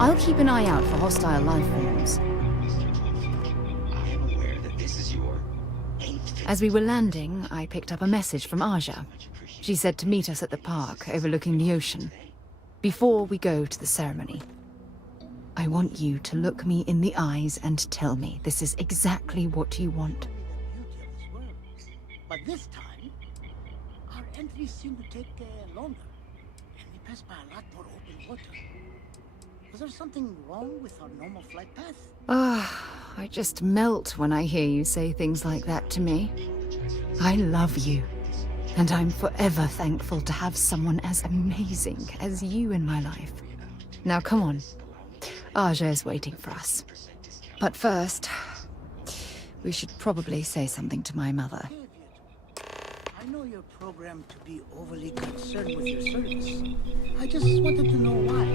I'll keep an eye out for hostile life forms. I am aware that this is your eighth. As we were landing, I picked up a message from Aja. She said to meet us at the park overlooking the ocean. Before we go to the ceremony, I want you to look me in the eyes and tell me this is exactly what you want. But this time, our entries seem to take longer, and we pass by a lot more open water. Was there something wrong with our normal flight path? I just melt when I hear you say things like that to me. I love you, and I'm forever thankful to have someone as amazing as you in my life. Now come on, Aja is waiting for us. But first, we should probably say something to my mother. I know you're programmed to be overly concerned with your service. I just wanted to know why.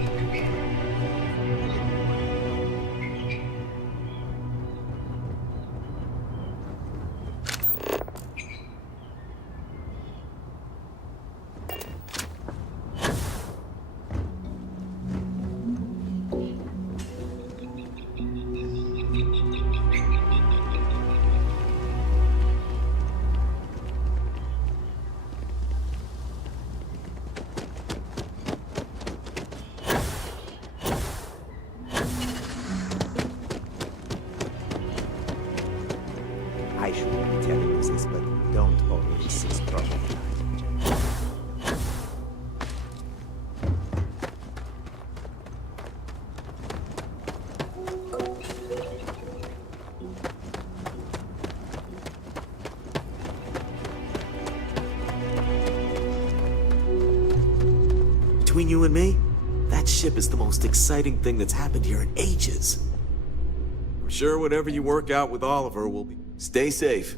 I shouldn't be telling you this, but don't always cease trouble. Between you and me, that ship is the most exciting thing that's happened here in ages. I'm sure whatever you work out with Oliver will be... Stay safe.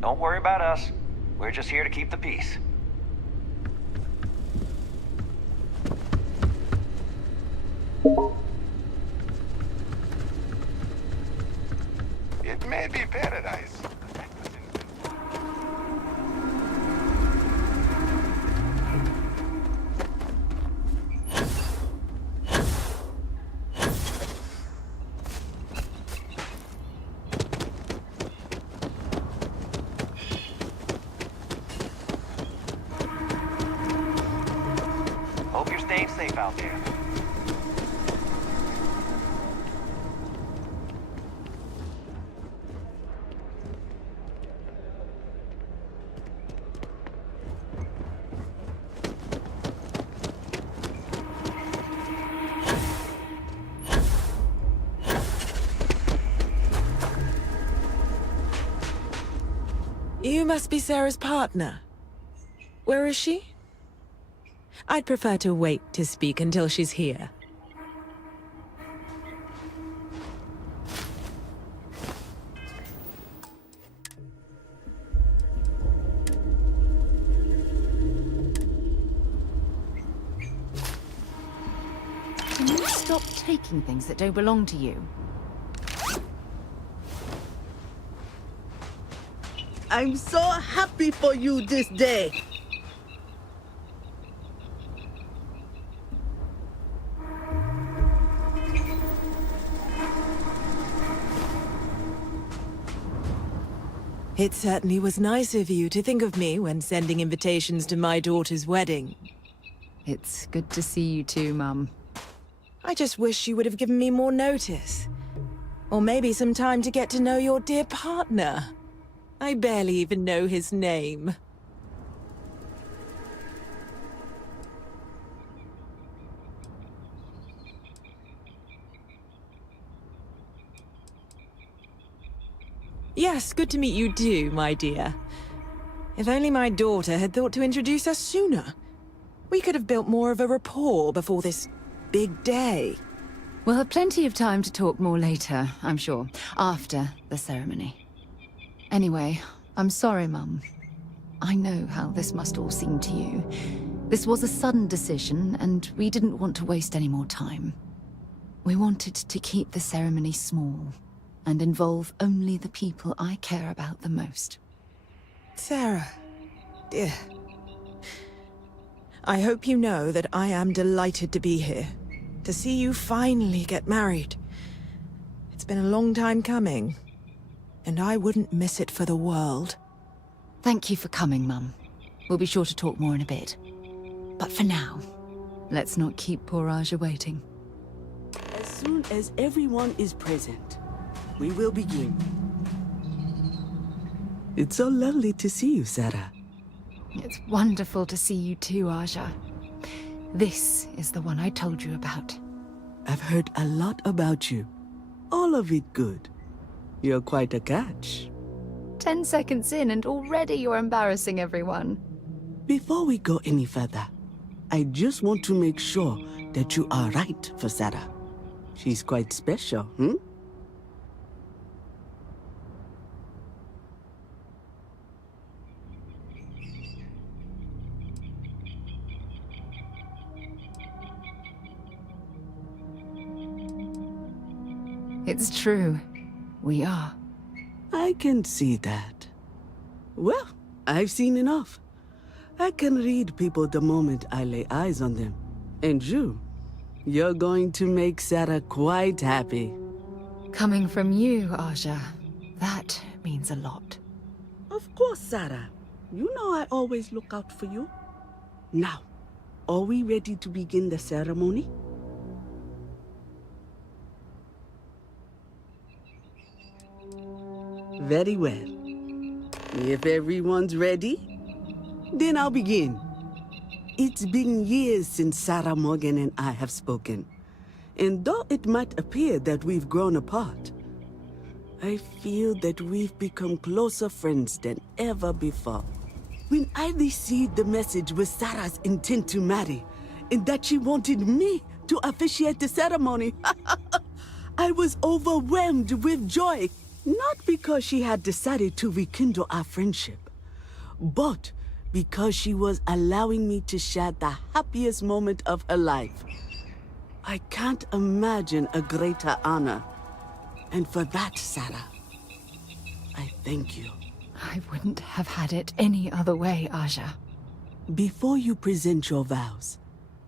Don't worry about us. We're just here to keep the peace. It may be paradise. Hope you're staying safe out there. You must be Sarah's partner. Where is she? I'd prefer to wait to speak until she's here. Can you stop taking things that don't belong to you? I'm so happy for you this day. It certainly was nice of you to think of me when sending invitations to my daughter's wedding. It's good to see you too, Mum. I just wish you would have given me more notice. Or maybe some time to get to know your dear partner. I barely even know his name. Yes, good to meet you too, my dear. If only my daughter had thought to introduce us sooner. We could have built more of a rapport before this big day. We'll have plenty of time to talk more later, I'm sure, after the ceremony. Anyway, I'm sorry, Mum. I know how this must all seem to you. This was a sudden decision, and we didn't want to waste any more time. We wanted to keep the ceremony small, and involve only the people I care about the most. Sarah, dear. I hope you know that I am delighted to be here. To see you finally get married. It's been a long time coming, and I wouldn't miss it for the world. Thank you for coming, Mum. We'll be sure to talk more in a bit. But for now, let's not keep poor Aja waiting. As soon as everyone is present, we will begin. It's so lovely to see you, Sarah. It's wonderful to see you too, Aja. This is the one I told you about. I've heard a lot about you. All of it good. You're quite a catch. 10 seconds in and already you're embarrassing everyone. Before we go any further, I just want to make sure that you are right for Sarah. She's quite special, hmm? It's true. We are. I can see that. Well, I've seen enough. I can read people the moment I lay eyes on them. And you're going to make Sarah quite happy. Coming from you, Aja, that means a lot. Of course, Sarah. You know I always look out for you. Now, are we ready to begin the ceremony? Very well. If everyone's ready, then I'll begin. It's been years since Sarah Morgan and I have spoken. And though it might appear that we've grown apart, I feel that we've become closer friends than ever before. When I received the message with Sarah's intent to marry, and that she wanted me to officiate the ceremony, I was overwhelmed with joy. Not because she had decided to rekindle our friendship, but because she was allowing me to share the happiest moment of her life. I can't imagine a greater honor. And for that, Sarah, I thank you. I wouldn't have had it any other way, Aja. Before you present your vows,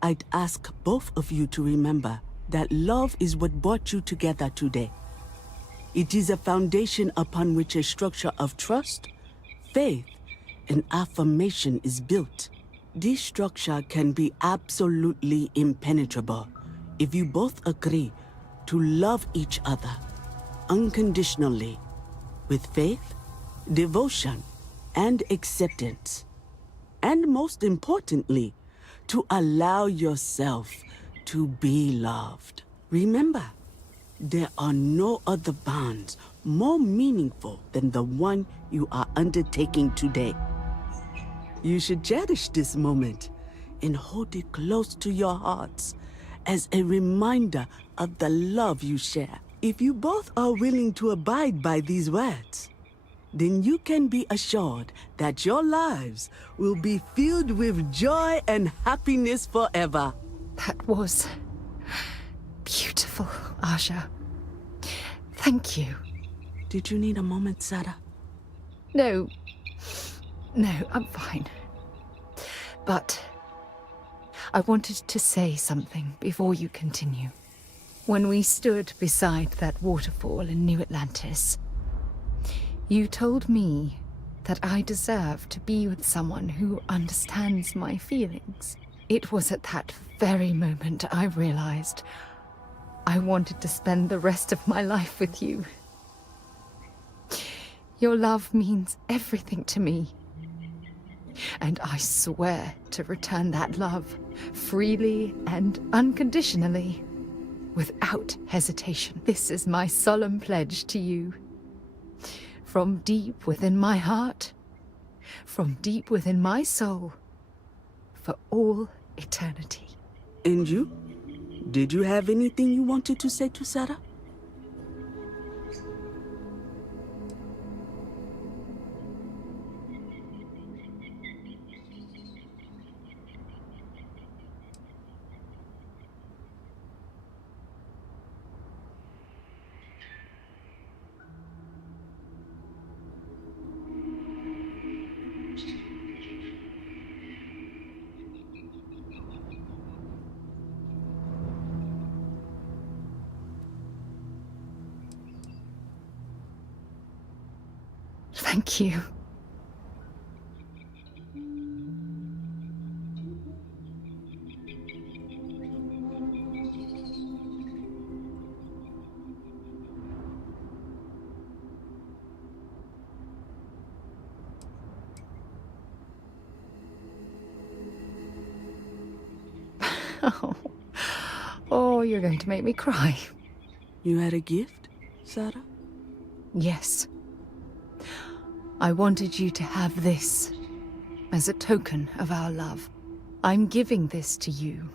I'd ask both of you to remember that love is what brought you together today. It is a foundation upon which a structure of trust, faith, and affirmation is built. This structure can be absolutely impenetrable if you both agree to love each other unconditionally, with faith, devotion, and acceptance. And most importantly, to allow yourself to be loved. Remember, there are no other bonds more meaningful than the one you are undertaking today. You should cherish this moment and hold it close to your hearts as a reminder of the love you share. If you both are willing to abide by these words, then you can be assured that your lives will be filled with joy and happiness forever. That was beautiful, Aja. Thank you. Did you need a moment, Sarah? No, I'm fine. But I wanted to say something before you continue. When we stood beside that waterfall in New Atlantis, you told me that I deserve to be with someone who understands my feelings. It was at that very moment I realized I wanted to spend the rest of my life with you. Your love means everything to me. And I swear to return that love freely and unconditionally, without hesitation. This is my solemn pledge to you. From deep within my heart, from deep within my soul, for all eternity. And you? Did you have anything you wanted to say to Sarah? Thank you. Oh. Oh, you're going to make me cry. You had a gift, Sarah? Yes. I wanted you to have this as a token of our love. I'm giving this to you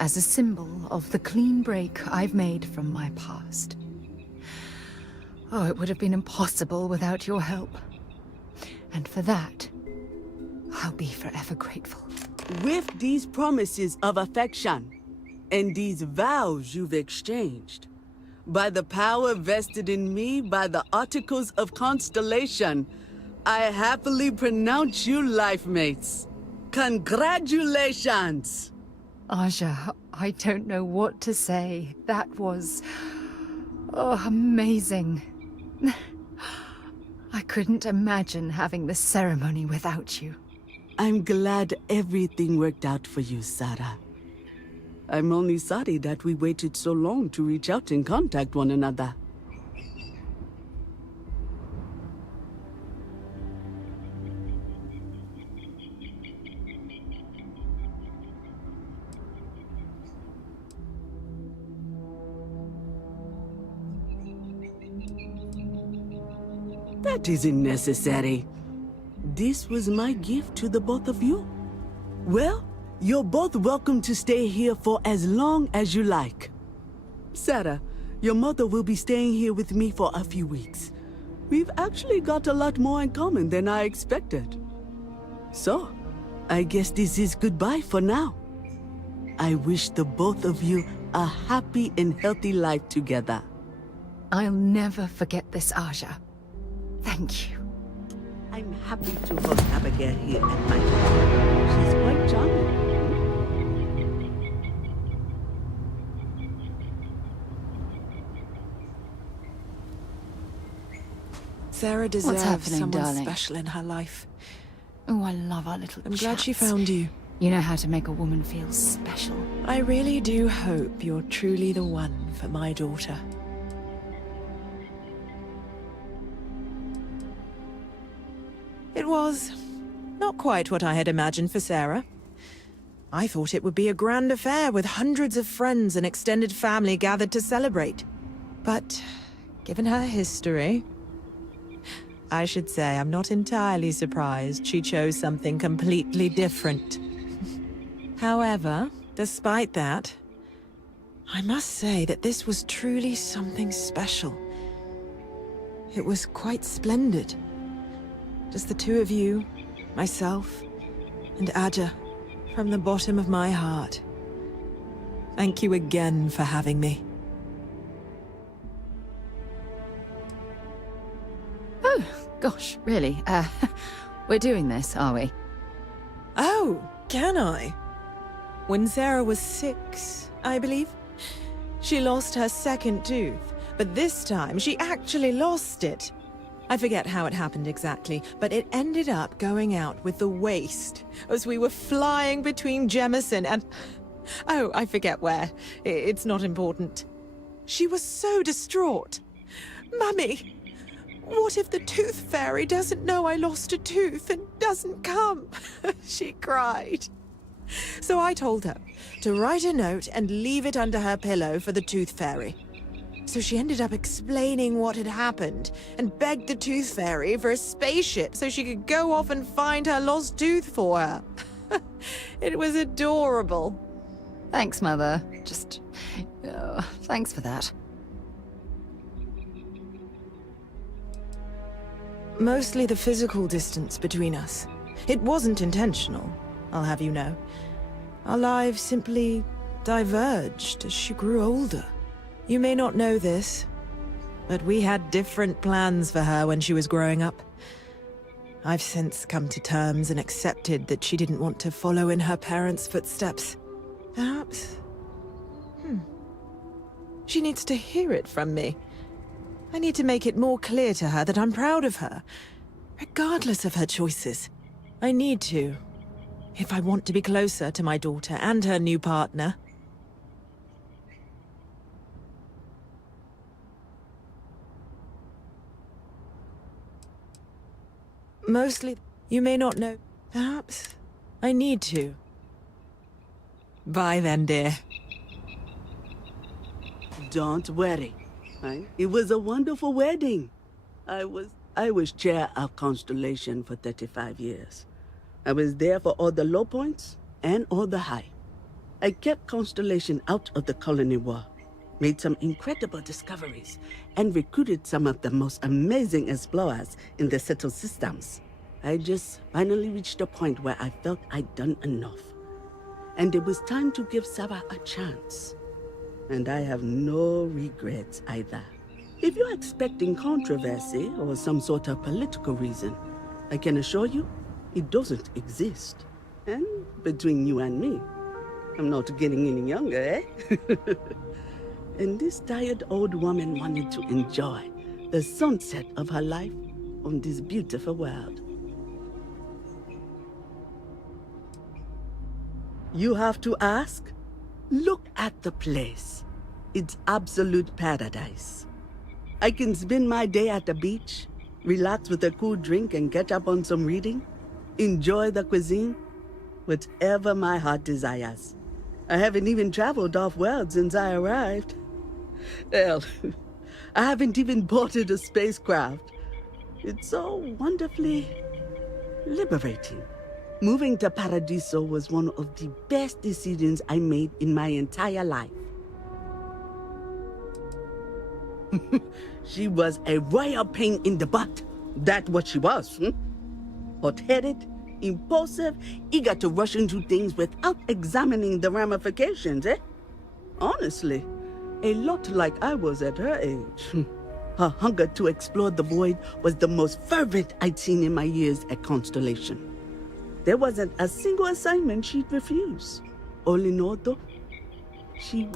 as a symbol of the clean break I've made from my past. Oh, it would have been impossible without your help. And for that, I'll be forever grateful. With these promises of affection and these vows you've exchanged, by the power vested in me by the Articles of Constellation, I happily pronounce you life mates. Congratulations! Aja, I don't know what to say. That was... oh, amazing. I couldn't imagine having the ceremony without you. I'm glad everything worked out for you, Sarah. I'm only sorry that we waited so long to reach out and contact one another. That isn't necessary. This was my gift to the both of you. Well, you're both welcome to stay here for as long as you like. Sarah, your mother will be staying here with me for a few weeks. We've actually got a lot more in common than I expected. So, I guess this is goodbye for now. I wish the both of you a happy and healthy life together. I'll never forget this, Aja. Thank you. I'm happy to host Abigail here at my home. She's quite charming. Sarah deserves happening, someone darling? special in her life. Oh, I love our little I'm glad she chats. found you. You know how to make a woman feel special. I really do hope you're truly the one for my daughter. It was not quite what I had imagined for Sarah. I thought it would be a grand affair with hundreds of friends and extended family gathered to celebrate. But given her history, I should say I'm not entirely surprised she chose something completely different. However, despite that, I must say that this was truly something special. It was quite splendid. Just the two of you, myself, and Aja, from the bottom of my heart. Thank you again for having me. Oh, gosh, really? We're doing this, are we? Oh, can I? When Sarah was 6, I believe, she lost her second tooth, but this time she actually lost it. I forget how it happened exactly, but it ended up going out with the waste as we were flying between Jemison and... oh, I forget where. It's not important. She was so distraught. Mummy, what if the Tooth Fairy doesn't know I lost a tooth and doesn't come? She cried. So I told her to write a note and leave it under her pillow for the Tooth Fairy. So she ended up explaining what had happened and begged the Tooth Fairy for a spaceship so she could go off and find her lost tooth for her. It was adorable. Thanks, Mother. Just... thanks for that. Mostly the physical distance between us. It wasn't intentional, I'll have you know. Our lives simply diverged as she grew older. You may not know this, but we had different plans for her when she was growing up. I've since come to terms and accepted that she didn't want to follow in her parents' footsteps. Perhaps... She needs to hear it from me. I need to make it more clear to her that I'm proud of her, regardless of her choices. I need to, if I want to be closer to my daughter and her new partner. Mostly, you may not know. Perhaps I need to. Bye then, dear. Don't worry. It was a wonderful wedding. I was chair of Constellation for 35 years. I was there for all the low points and all the high. I kept Constellation out of the colony war, made some incredible discoveries, and recruited some of the most amazing explorers in the settled systems. I just finally reached a point where I felt I'd done enough. And it was time to give Sarah a chance. And I have no regrets either. If you're expecting controversy or some sort of political reason, I can assure you, it doesn't exist. And between you and me, I'm not getting any younger, eh? And this tired old woman wanted to enjoy the sunset of her life on this beautiful world. You have to ask? Look at the place. It's absolute paradise. I can spend my day at the beach, relax with a cool drink and catch up on some reading, enjoy the cuisine, whatever my heart desires. I haven't even traveled off-world since I arrived. Hell, I haven't even boarded a spacecraft. It's so wonderfully liberating. Moving to Paradiso was one of the best decisions I made in my entire life. She was a royal pain in the butt. That's what she was. Hot-headed, impulsive, eager to rush into things without examining the ramifications, eh? Honestly, a lot like I was at her age. Her hunger to explore the void was the most fervent I'd seen in my years at Constellation. There wasn't a single assignment she'd refuse. All in all, though, she...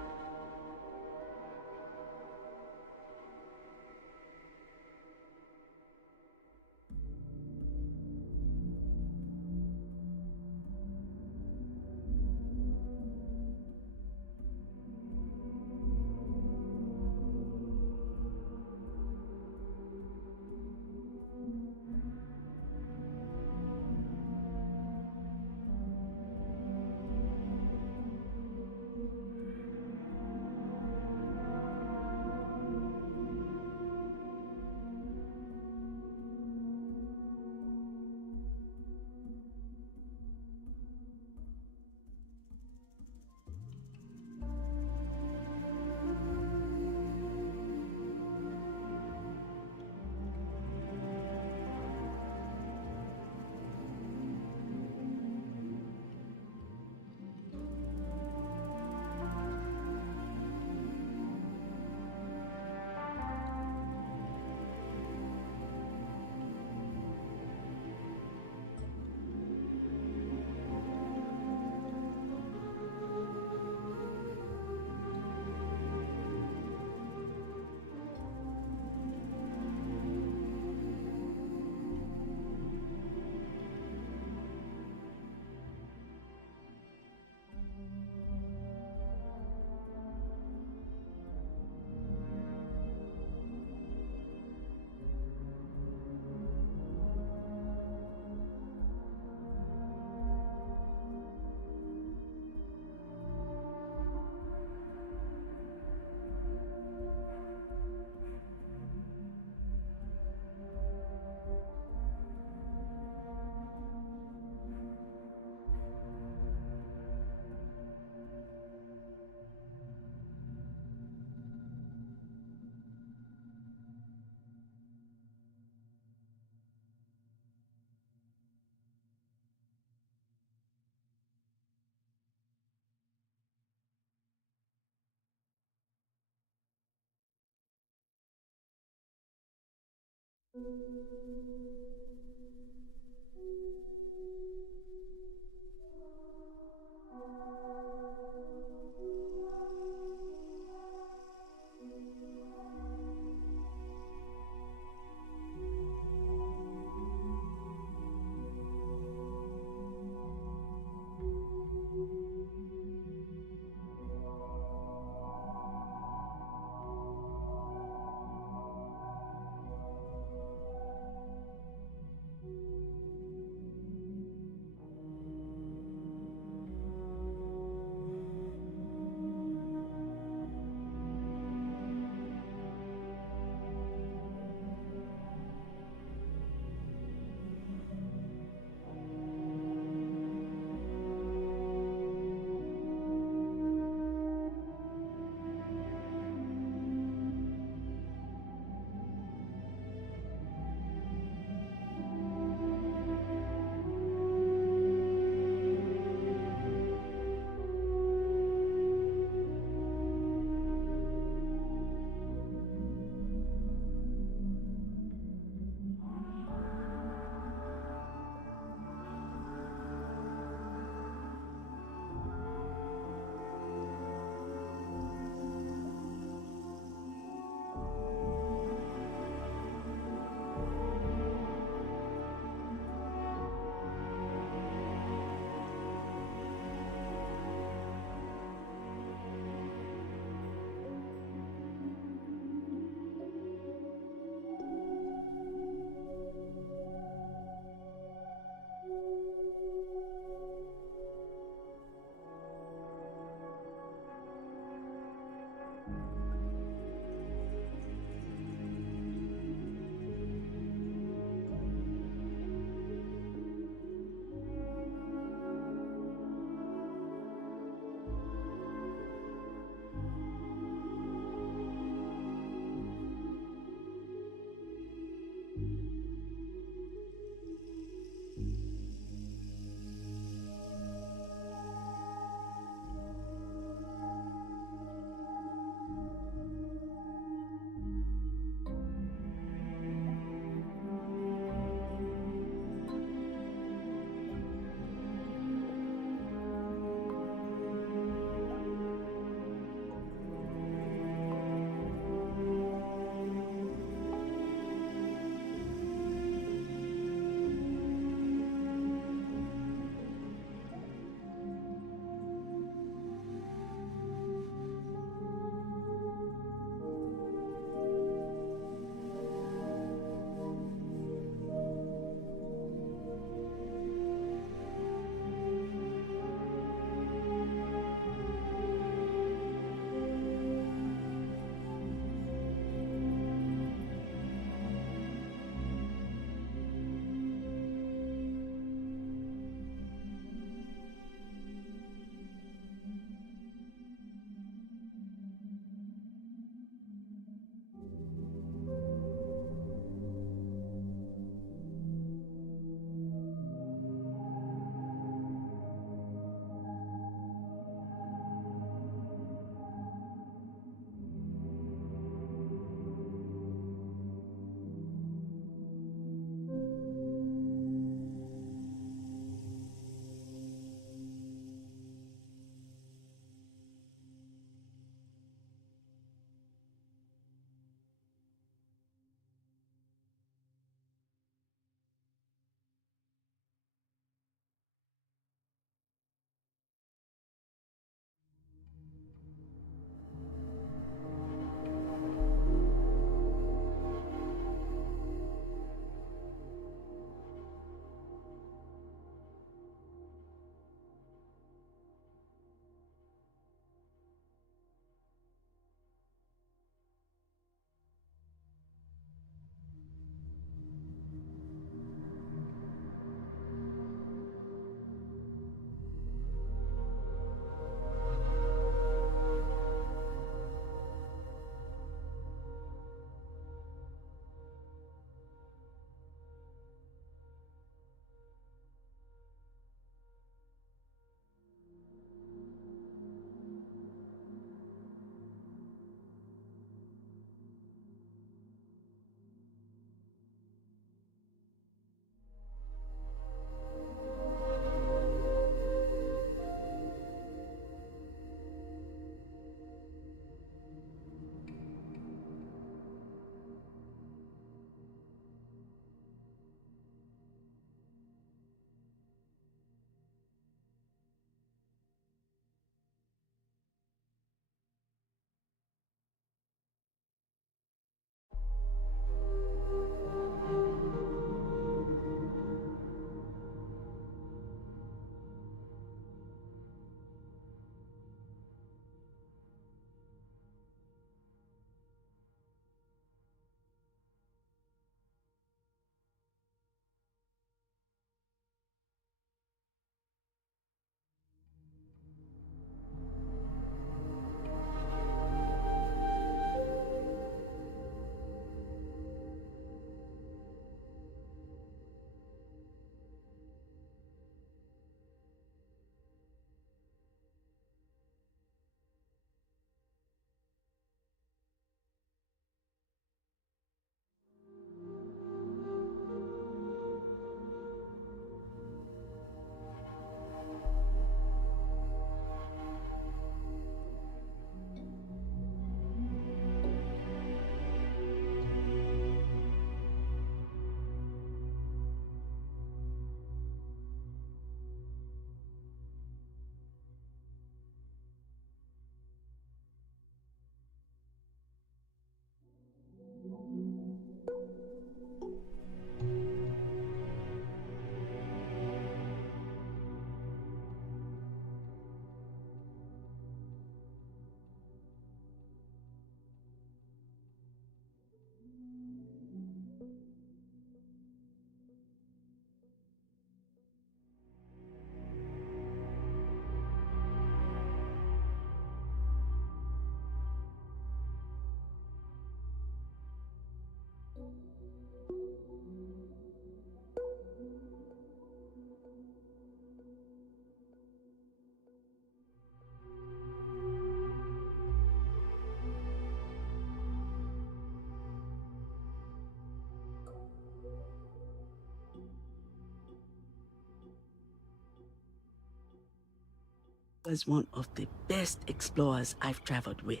was one of the best explorers I've traveled with.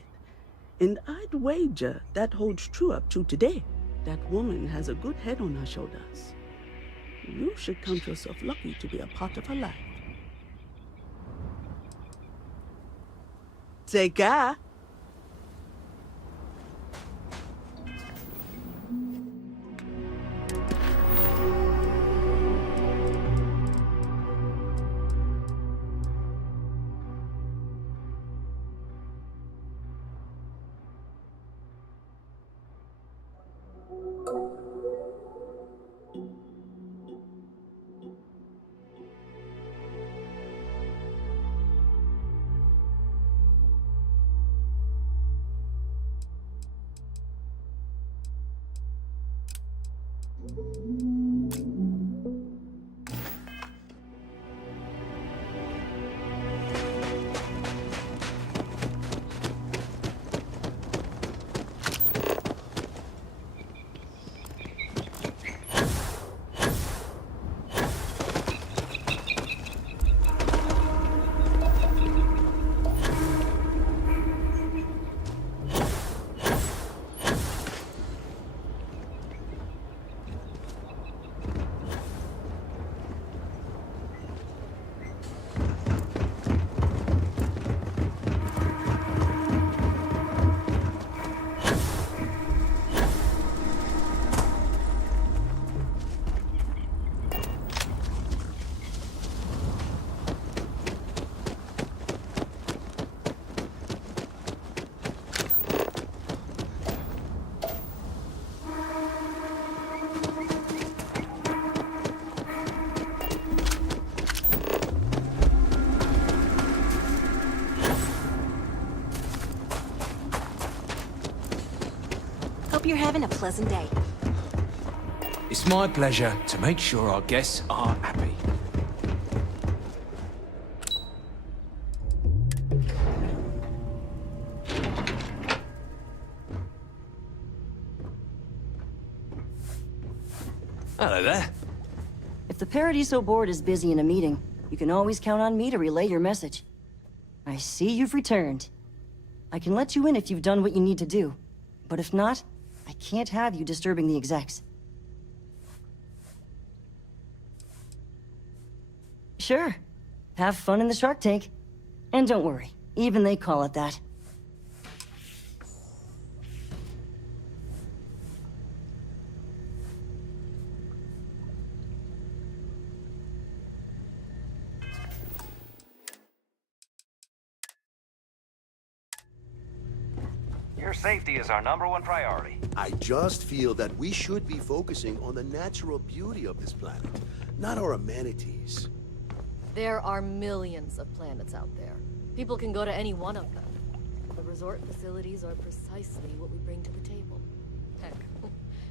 And I'd wager that holds true up to today. That woman has a good head on her shoulders. You should count yourself lucky to be a part of her life. Take care. Hope you're having a pleasant day. It's my pleasure to make sure our guests are happy. Hello there. If the Paradiso board is busy in a meeting, you can always count on me to relay your message. I see you've returned. I can let you in if you've done what you need to do. But if not, I can't have you disturbing the execs. Sure. Have fun in the Shark Tank. And don't worry, even they call it that. Your safety is our #1 priority. I just feel that we should be focusing on the natural beauty of this planet, not our amenities. There are millions of planets out there. People can go to any one of them. The resort facilities are precisely what we bring to the table. Heck,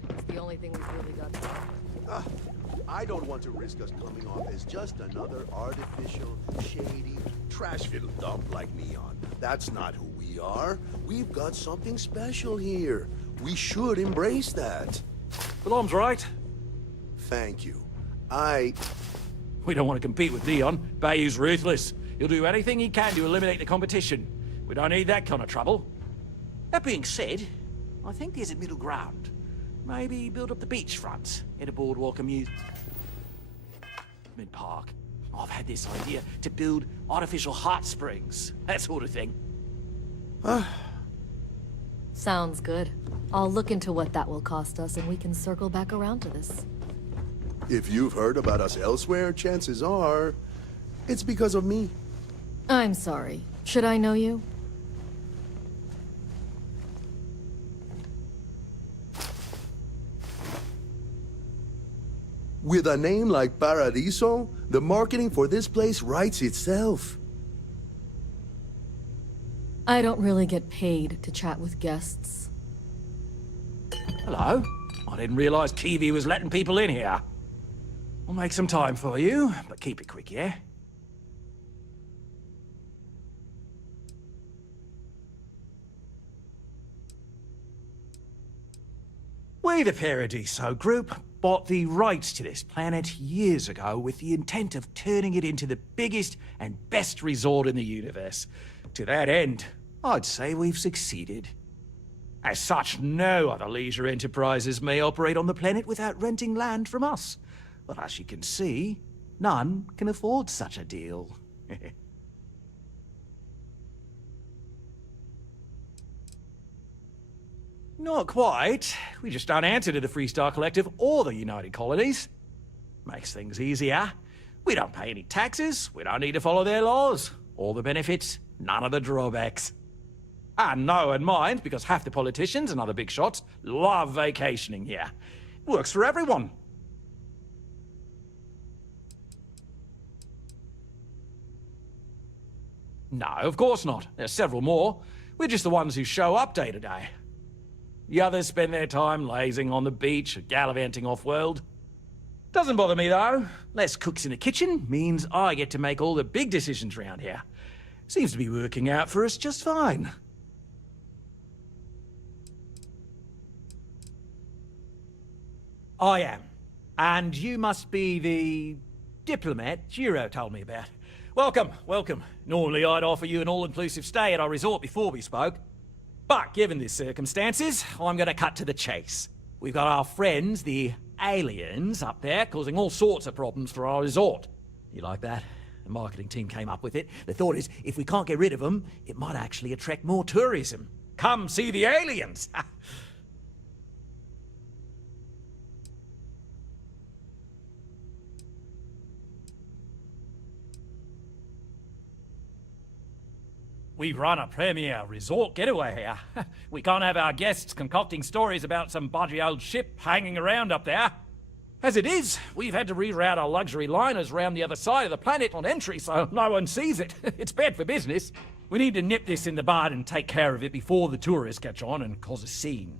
it's the only thing we've really got to offer. I don't want to risk us coming off as just another artificial, shady, trash-filled dump like Neon. That's not who we are. We've got something special here. We should embrace that. Alarm's right. Thank you. We don't want to compete with Dion. Bayou's ruthless. He'll do anything he can to eliminate the competition. We don't need that kind of trouble. That being said, I think there's a middle ground. Maybe build up the beachfront in a boardwalk amusement park. I've had this idea to build artificial hot springs, that sort of thing. Sounds good. I'll look into what that will cost us and we can circle back around to this. If you've heard about us elsewhere, chances are it's because of me. I'm sorry. Should I know you? With a name like Paradiso, the marketing for this place writes itself. I don't really get paid to chat with guests. Hello? I didn't realize Kiwi was letting people in here. I'll make some time for you, but keep it quick, yeah? We, the Paradiso Group, bought the rights to this planet years ago with the intent of turning it into the biggest and best resort in the universe. To that end, I'd say we've succeeded. As such, no other leisure enterprises may operate on the planet without renting land from us. But as you can see, none can afford such a deal. Not quite. We just don't answer to the Freestar Collective or the United Colonies. Makes things easier. We don't pay any taxes, we don't need to follow their laws. All the benefits, none of the drawbacks. And no one minds, because half the politicians and other big shots love vacationing here. Works for everyone. No, of course not. There's several more. We're just the ones who show up day to day. The others spend their time lazing on the beach or gallivanting off-world. Doesn't bother me, though. Less cooks in the kitchen means I get to make all the big decisions around here. Seems to be working out for us just fine. I am. And you must be the diplomat Jiro told me about. Welcome, welcome. Normally I'd offer you an all-inclusive stay at our resort before we spoke. But given the circumstances, I'm going to cut to the chase. We've got our friends, the aliens, up there, causing all sorts of problems for our resort. You like that? The marketing team came up with it. The thought is, if we can't get rid of them, it might actually attract more tourism. Come see the aliens! We run a premier resort getaway here. We can't have our guests concocting stories about some budgy old ship hanging around up there. As it is, we've had to reroute our luxury liners round the other side of the planet on entry so no one sees it. It's bad for business. We need to nip this in the bud and take care of it before the tourists catch on and cause a scene.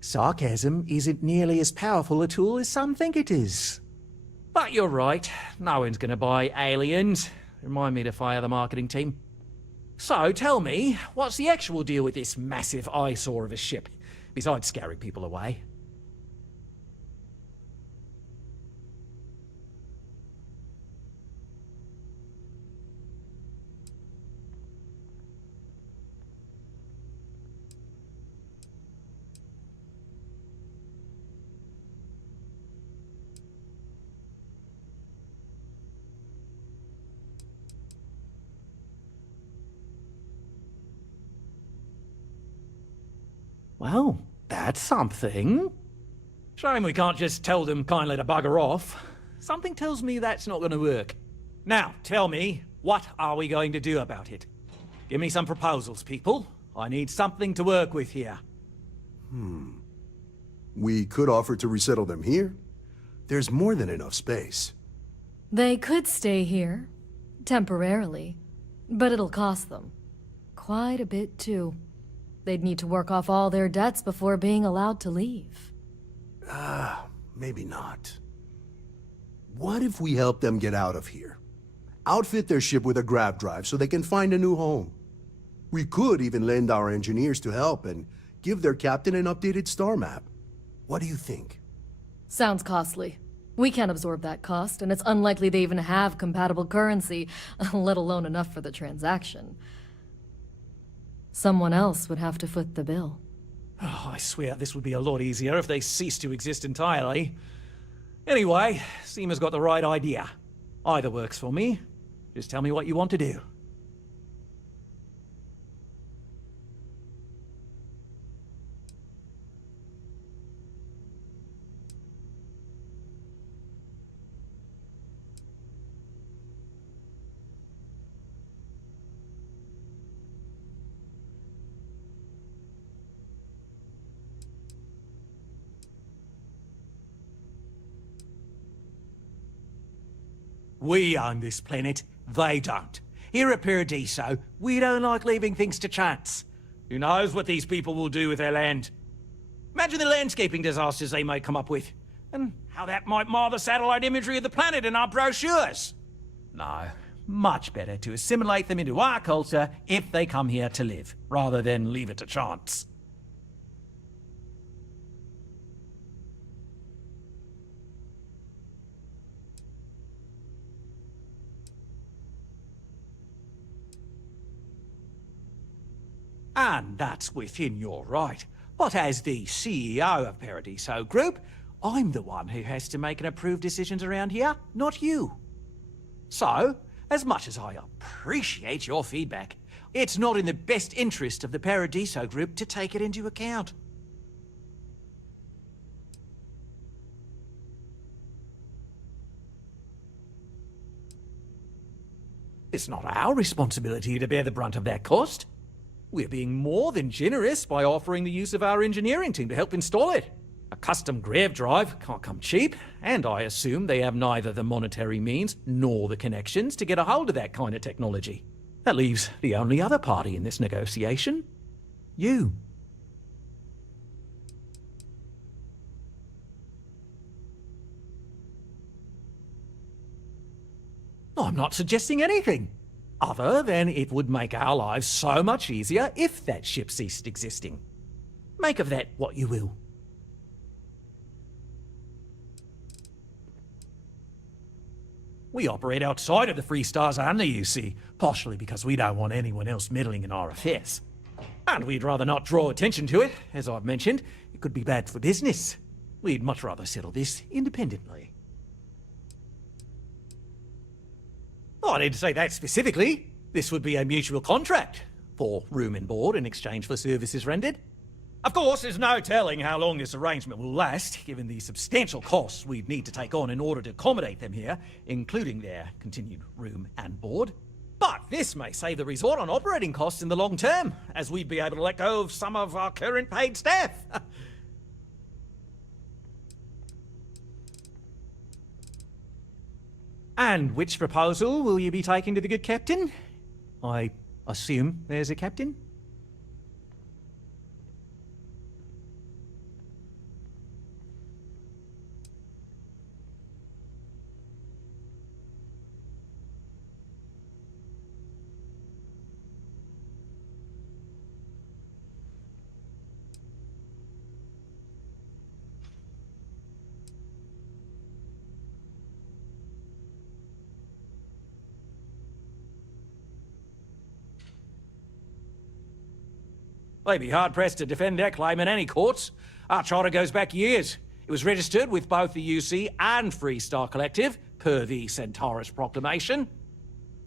Sarcasm isn't nearly as powerful a tool as some think it is. But you're right, no one's gonna buy aliens. Remind me to fire the marketing team. So tell me, what's the actual deal with this massive eyesore of a ship, besides scaring people away? Well, that's something. Shame we can't just tell them kindly to bugger off. Something tells me that's not going to work. Now, tell me, what are we going to do about it? Give me some proposals, people. I need something to work with here. We could offer to resettle them here. There's more than enough space. They could stay here, temporarily, but it'll cost them. Quite a bit, too. They'd need to work off all their debts before being allowed to leave. Maybe not. What if we help them get out of here? Outfit their ship with a grav drive so they can find a new home. We could even lend our engineers to help and give their captain an updated star map. What do you think? Sounds costly. We can't absorb that cost, and it's unlikely they even have compatible currency, let alone enough for the transaction. Someone else would have to foot the bill. Oh, I swear this would be a lot easier if they ceased to exist entirely. Anyway, Seema's got the right idea. Either works for me. Just tell me what you want to do. We own this planet, they don't. Here at Paradiso, we don't like leaving things to chance. Who knows what these people will do with their land? Imagine the landscaping disasters they might come up with. And how that might mar the satellite imagery of the planet in our brochures. No, much better to assimilate them into our culture if they come here to live, rather than leave it to chance. And that's within your right. But as the CEO of Paradiso Group, I'm the one who has to make and approve decisions around here, not you. So, as much as I appreciate your feedback, it's not in the best interest of the Paradiso Group to take it into account. It's not our responsibility to bear the brunt of that cost. We're being more than generous by offering the use of our engineering team to help install it. A custom grav drive can't come cheap, and I assume they have neither the monetary means nor the connections to get a hold of that kind of technology. That leaves the only other party in this negotiation. You. I'm not suggesting anything, other than it would make our lives so much easier if that ship ceased existing. Make of that what you will. We operate outside of the Free Stars only, you see, partially because we don't want anyone else meddling in our affairs. And we'd rather not draw attention to it, as I've mentioned. It could be bad for business. We'd much rather settle this independently. Oh, I didn't say that specifically. This would be a mutual contract for room and board in exchange for services rendered. Of course, there's no telling how long this arrangement will last, given the substantial costs we'd need to take on in order to accommodate them here, including their continued room and board. But this may save the resort on operating costs in the long term, as we'd be able to let go of some of our current paid staff. And which proposal will you be taking to the good captain? I assume there's a captain? They'd be hard-pressed to defend their claim in any courts. Our charter goes back years. It was registered with both the UC and Free Star Collective, per the Centaurus Proclamation.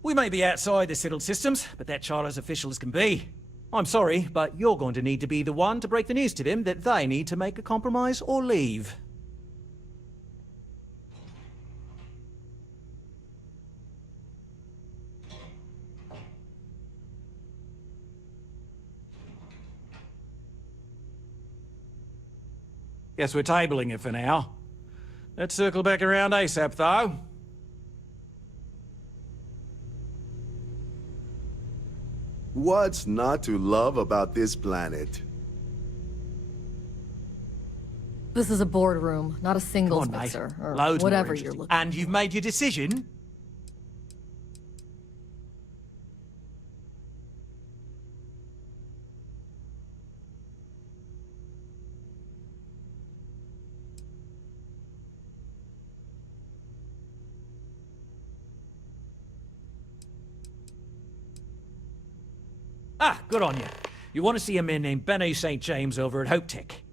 We may be outside the settled systems, but that charter's official as can be. I'm sorry, but you're going to need to be the one to break the news to them that they need to make a compromise or leave. Guess we're tabling it for now. Let's circle back around ASAP, though. What's not to love about this planet? This is a boardroom, not a singles Come on, mate. mixer, or Loads more whatever you're interesting. looking And you've made your decision? Ah, good on you. You want to see a man named Benny St. James over at Hope Tech.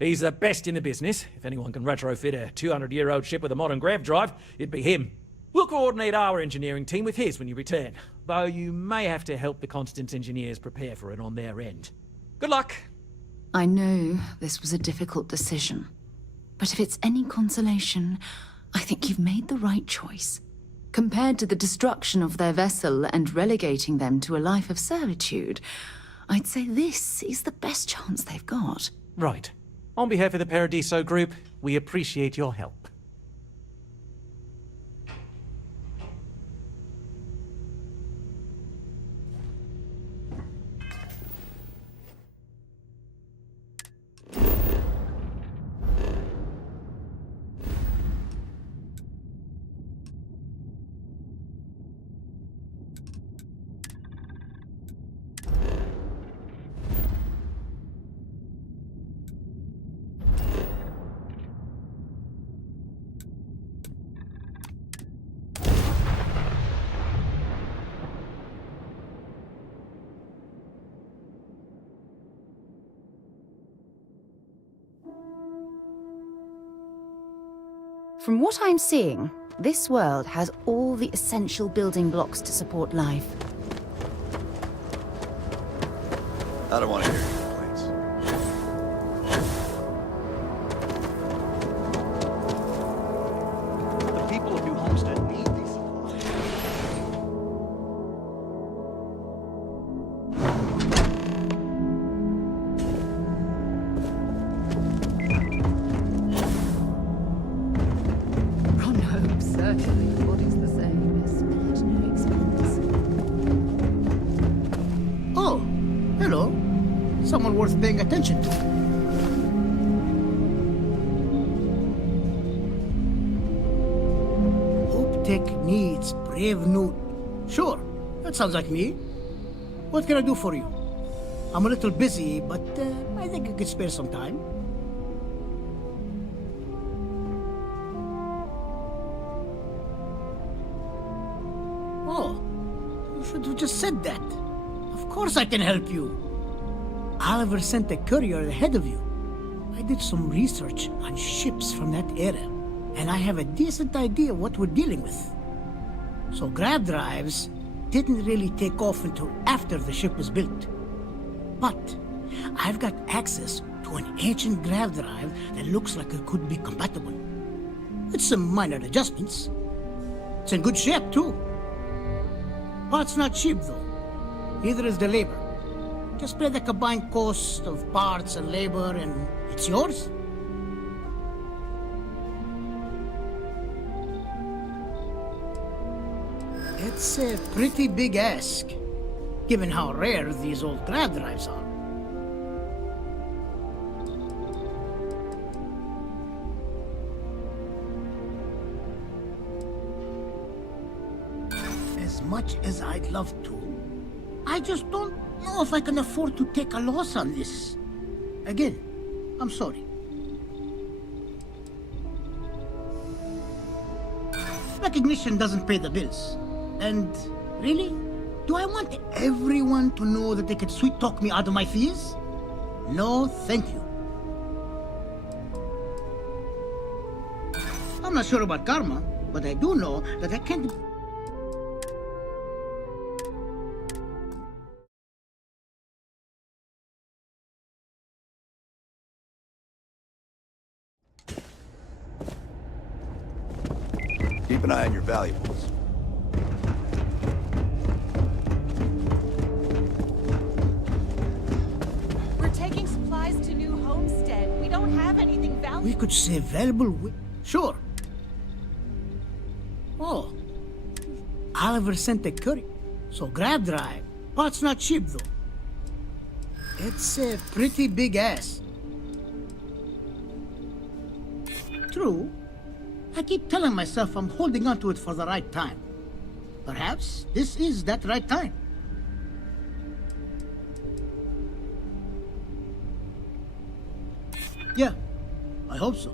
He's the best in the business. If anyone can retrofit a 200-year-old ship with a modern grav drive, it'd be him. We'll coordinate our engineering team with his when you return, though you may have to help the Constance engineers prepare for it on their end. Good luck. I know this was a difficult decision, but if it's any consolation, I think you've made the right choice. Compared to the destruction of their vessel and relegating them to a life of servitude, I'd say this is the best chance they've got. Right. On behalf of the Paradiso Group, we appreciate your help. From what I'm seeing, this world has all the essential building blocks to support life. I don't want to hear your complaints. The people of New Homestead need these supplies. Ron hopes certainly the body's the same. It's spared no expense. Oh, hello. Someone worth paying attention to. Hope Tech needs brave new... Sure, that sounds like me. What can I do for you? I'm a little busy, but I think I could spare some time. Oh, you should have just said that. Of course I can help you. Oliver sent a courier ahead of you. I did some research on ships from that era, and I have a decent idea what we're dealing with. So grav drives didn't really take off until after the ship was built. But I've got access to an ancient grav drive that looks like it could be compatible. With some minor adjustments. It's in good shape, too. Parts not cheap, though. Neither is the labor. Just pay the combined cost of parts and labor, and it's yours. It's a pretty big ask, given how rare these old grav drives are. As much as I'd love to, I just don't know if I can afford to take a loss on this. Again, I'm sorry. Recognition doesn't pay the bills. And really, do I want everyone to know that they could sweet talk me out of my fees? No, thank you. I'm not sure about karma, but I do know that I can't... Keep an eye on your valuables. We're taking supplies to New Homestead. We don't have anything valuable. We could say valuable Sure. Oh. Oliver sent a courier. So grav drive. Parts not cheap, though. It's a pretty big ass. True. I keep telling myself I'm holding on to it for the right time. Perhaps this is that right time. Yeah, I hope so.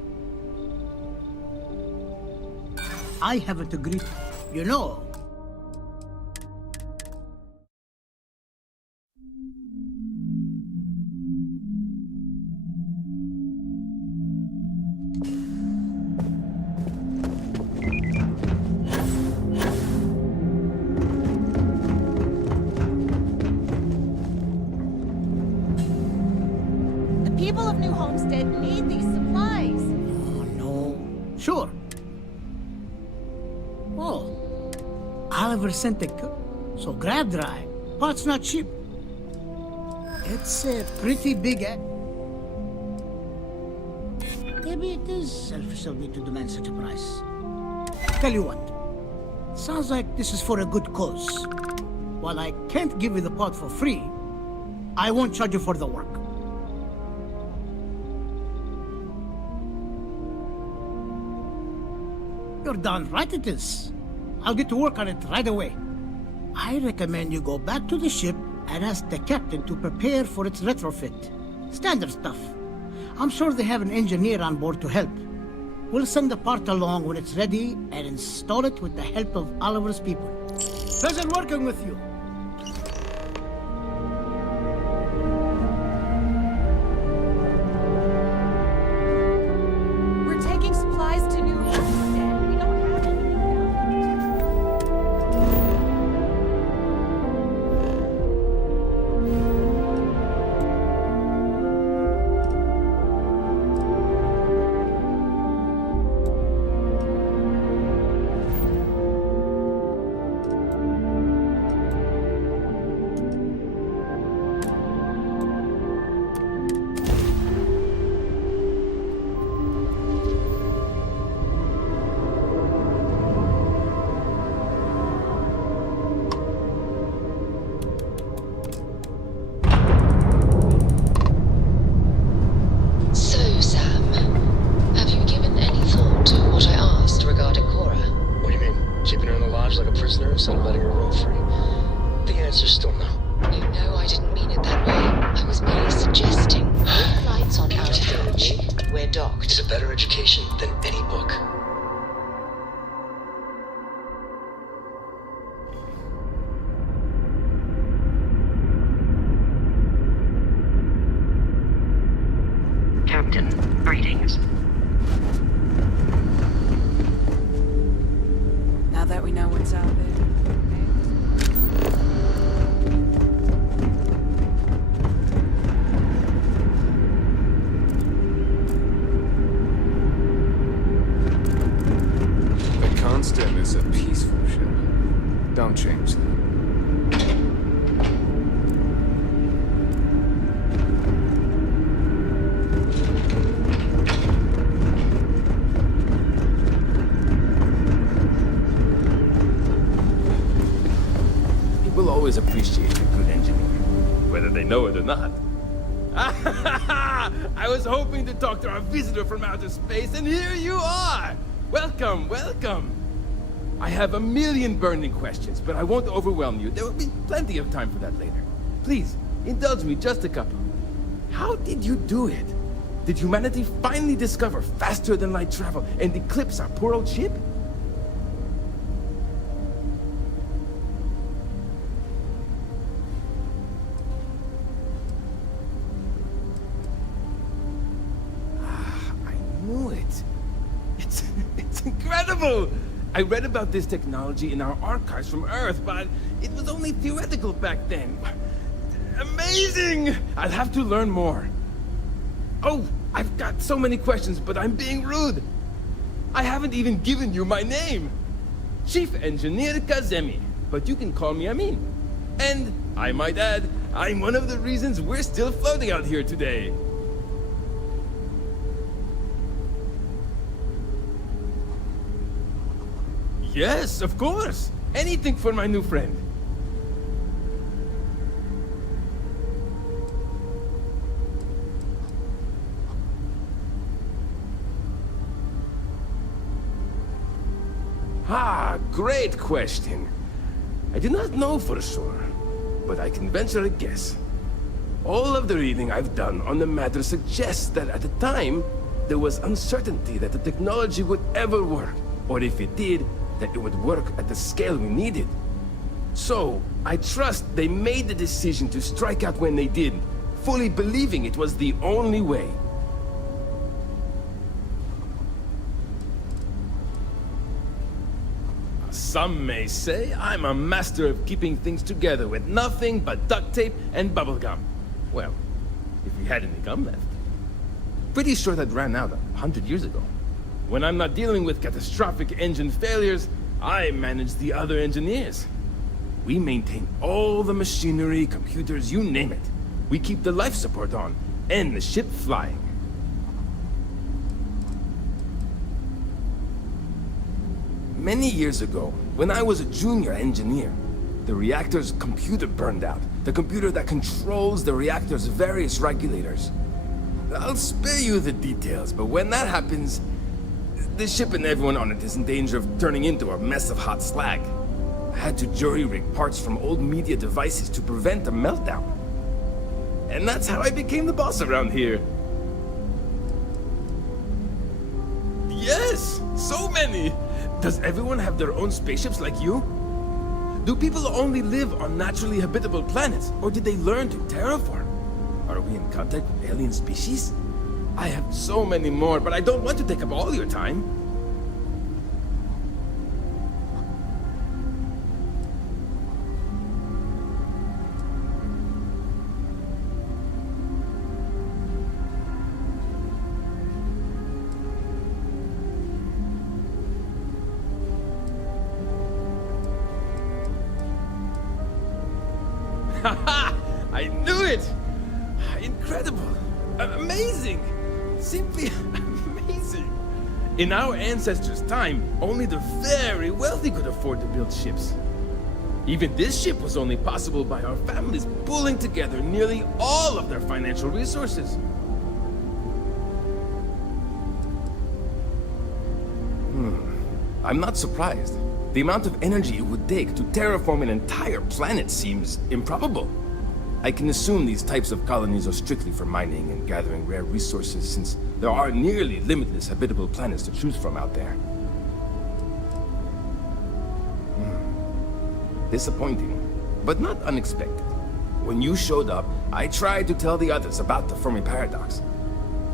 I haven't agreed. You know, The people of New Homestead need these supplies. oh no. Sure. Oh. Oliver sent a so grav drive. Parts not cheap. It's a pretty big Maybe it is selfish of me to demand such a price. Tell you what. Sounds like this is for a good cause. While I can't give you the part for free, I won't charge you for the work. You're darn right it is. I'll get to work on it right away. I recommend you go back to the ship and ask the captain to prepare for its retrofit. Standard stuff. I'm sure they have an engineer on board to help. We'll send the part along when it's ready and install it with the help of Oliver's people. Pleasure working with you. We're taking supplies to New Homestead. It's a better education than any book. Captain, greetings. Now that we know what's out there. The Constant is a peaceful ship. Don't change that. People always appreciate a good engineer, whether they know it or not. I was hoping to talk to our visitor from outer space, and here you are! Welcome, welcome! I have a million burning questions, but I won't overwhelm you. There will be plenty of time for that later. Please, indulge me just a couple. How did you do it? Did humanity finally discover faster than light travel and eclipse our poor old ship? It's incredible! I read about this technology in our archives from Earth, but it was only theoretical back then. Amazing! I'll have to learn more. Oh, I've got so many questions, but I'm being rude. I haven't even given you my name. Chief Engineer Kazemi, but you can call me Amin. And, I might add, I'm one of the reasons we're still floating out here today. Yes, of course. Anything for my new friend. Ah, great question. I do not know for sure, but I can venture a guess. All of the reading I've done on the matter suggests that at the time, there was uncertainty that the technology would ever work, or if it did, that it would work at the scale we needed. So, I trust they made the decision to strike out when they did, fully believing it was the only way. Some may say I'm a master of keeping things together with nothing but duct tape and bubblegum. Well, if we had any gum left. Pretty sure that ran out 100 years ago. When I'm not dealing with catastrophic engine failures, I manage the other engineers. We maintain all the machinery, computers, you name it. We keep the life support on, and the ship flying. Many years ago, when I was a junior engineer, the reactor's computer burned out. The computer that controls the reactor's various regulators. I'll spare you the details, but when that happens, the ship and everyone on it is in danger of turning into a mess of hot slag. I had to jury-rig parts from old media devices to prevent a meltdown. And that's how I became the boss around here. Yes! So many! Does everyone have their own spaceships like you? Do people only live on naturally habitable planets, or did they learn to terraform? Are we in contact with alien species? I have so many more, but I don't want to take up all your time. Haha! I knew it! Incredible! Amazing! Simply amazing! In our ancestors' time, only the very wealthy could afford to build ships. Even this ship was only possible by our families pulling together nearly all of their financial resources. I'm not surprised. The amount of energy it would take to terraform an entire planet seems improbable. I can assume these types of colonies are strictly for mining and gathering rare resources, since there are nearly limitless habitable planets to choose from out there. Disappointing, but not unexpected. When you showed up, I tried to tell the others about the Fermi Paradox.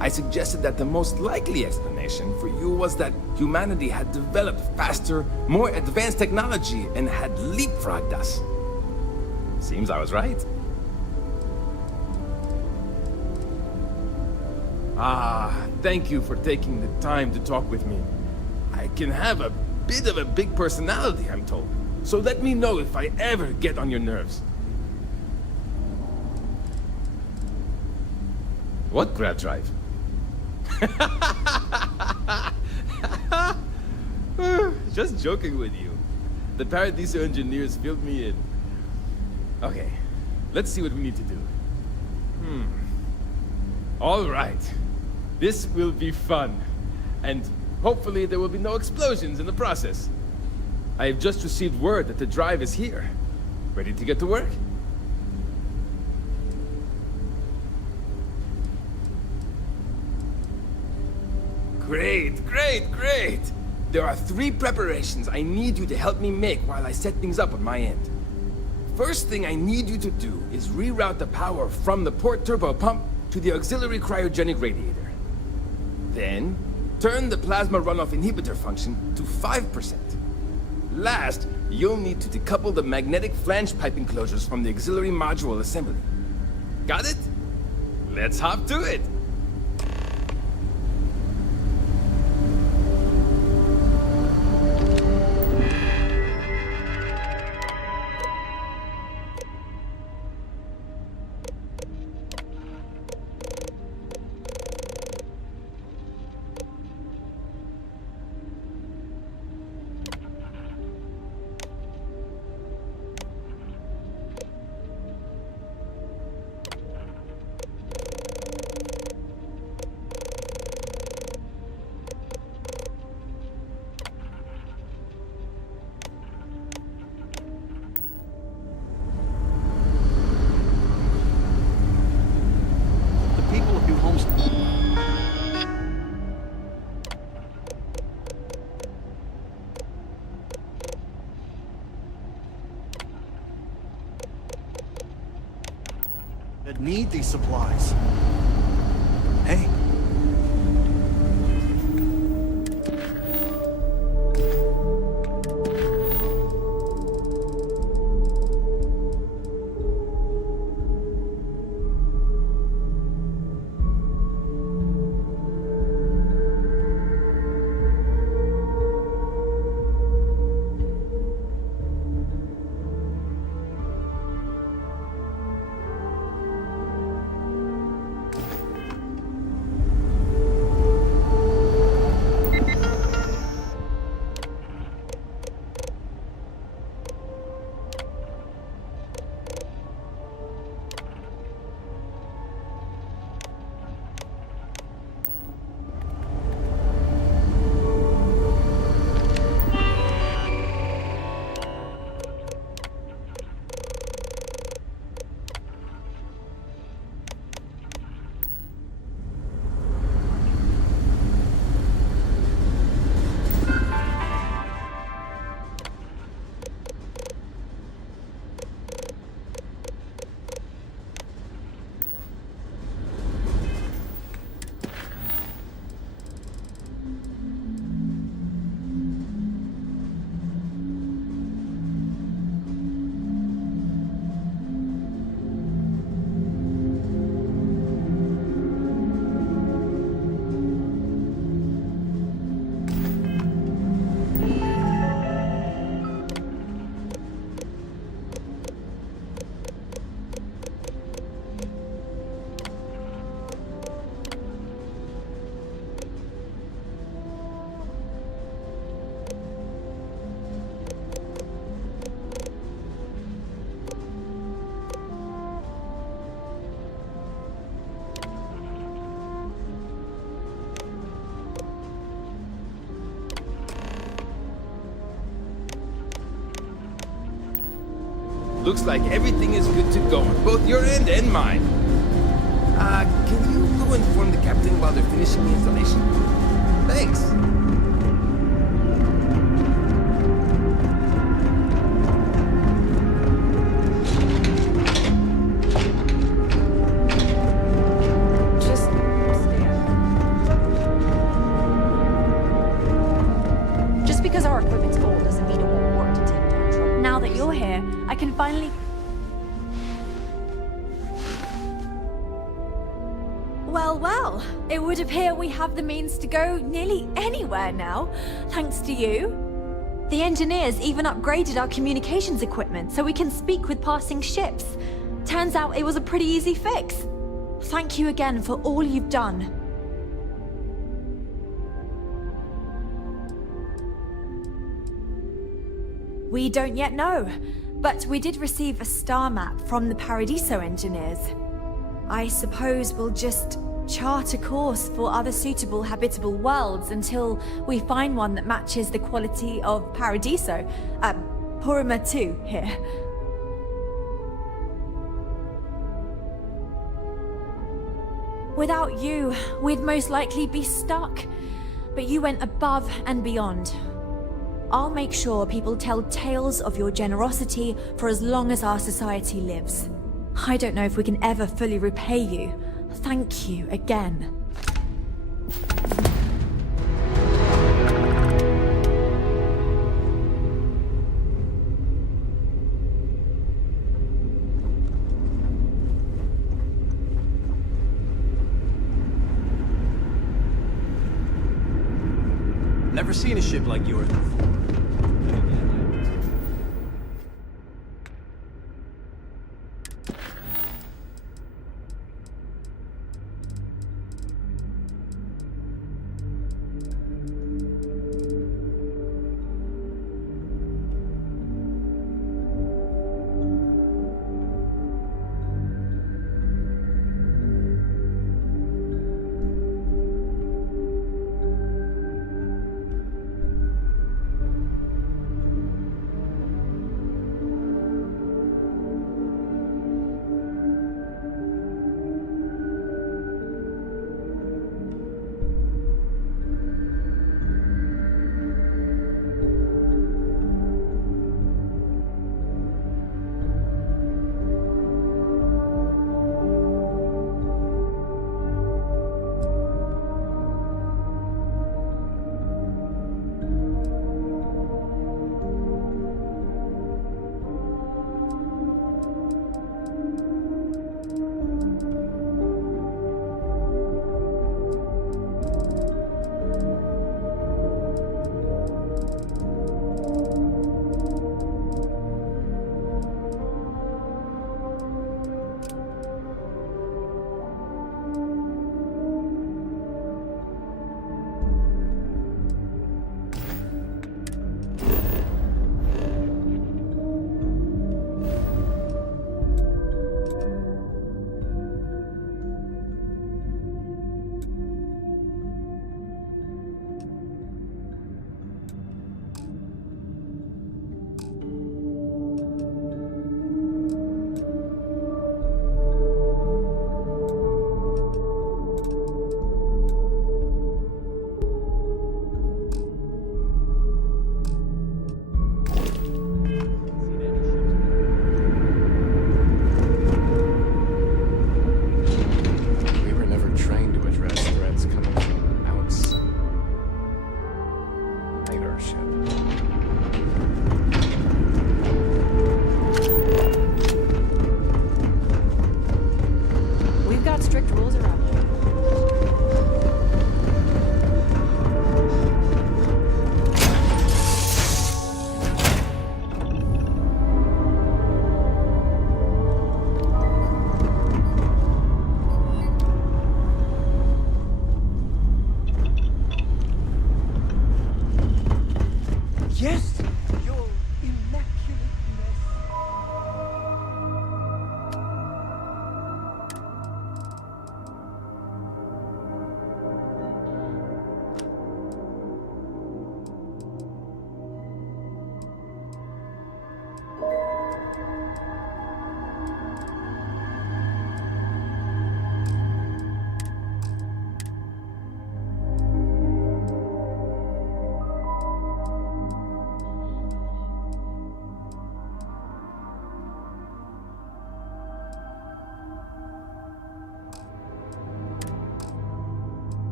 I suggested that the most likely explanation for you was that humanity had developed faster, more advanced technology and had leapfrogged us. Seems I was right. Thank you for taking the time to talk with me. I can have a bit of a big personality, I'm told. So let me know if I ever get on your nerves. What grab drive? Just joking with you. The Paradiso engineers filled me in. Okay, let's see what we need to do. All right. This will be fun. And hopefully there will be no explosions in the process. I have just received word that the drive is here. Ready to get to work? Great, great, great! There are 3 preparations I need you to help me make while I set things up on my end. First thing I need you to do is reroute the power from the port turbo pump to the auxiliary cryogenic radiator. Then, turn the plasma runoff inhibitor function to 5%. Last, you'll need to decouple the magnetic flange pipe enclosures from the auxiliary module assembly. Got it? Let's hop to it! That need these supplies. Hey. Looks like everything is good to go on both your end and mine. Can you go inform the captain while they're finishing the installation? Thanks. Just because our equipment's old doesn't mean it won't work to take down trouble. Now that you're here, I can finally... Well, well, it would appear we have the means to go nearly anywhere now, thanks to you. The engineers even upgraded our communications equipment so we can speak with passing ships. Turns out it was a pretty easy fix. Thank you again for all you've done. We don't yet know, but we did receive a star map from the Paradiso engineers. I suppose we'll just chart a course for other suitable habitable worlds until we find one that matches the quality of Paradiso. Purima 2 here. Without you, we'd most likely be stuck. But you went above and beyond. I'll make sure people tell tales of your generosity for as long as our society lives. I don't know if we can ever fully repay you. Thank you again. Never seen a ship like yours before.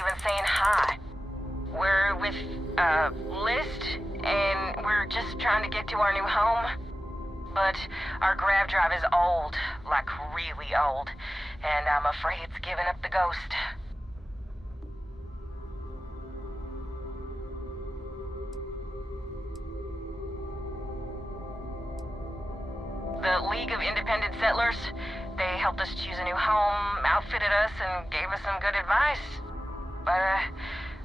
even saying hi. We're with, List, and we're just trying to get to our new home. But our grav drive is old, like really old, and I'm afraid it's giving up the ghost. The League of Independent Settlers, they helped us choose a new home, outfitted us, and gave us some good advice. But,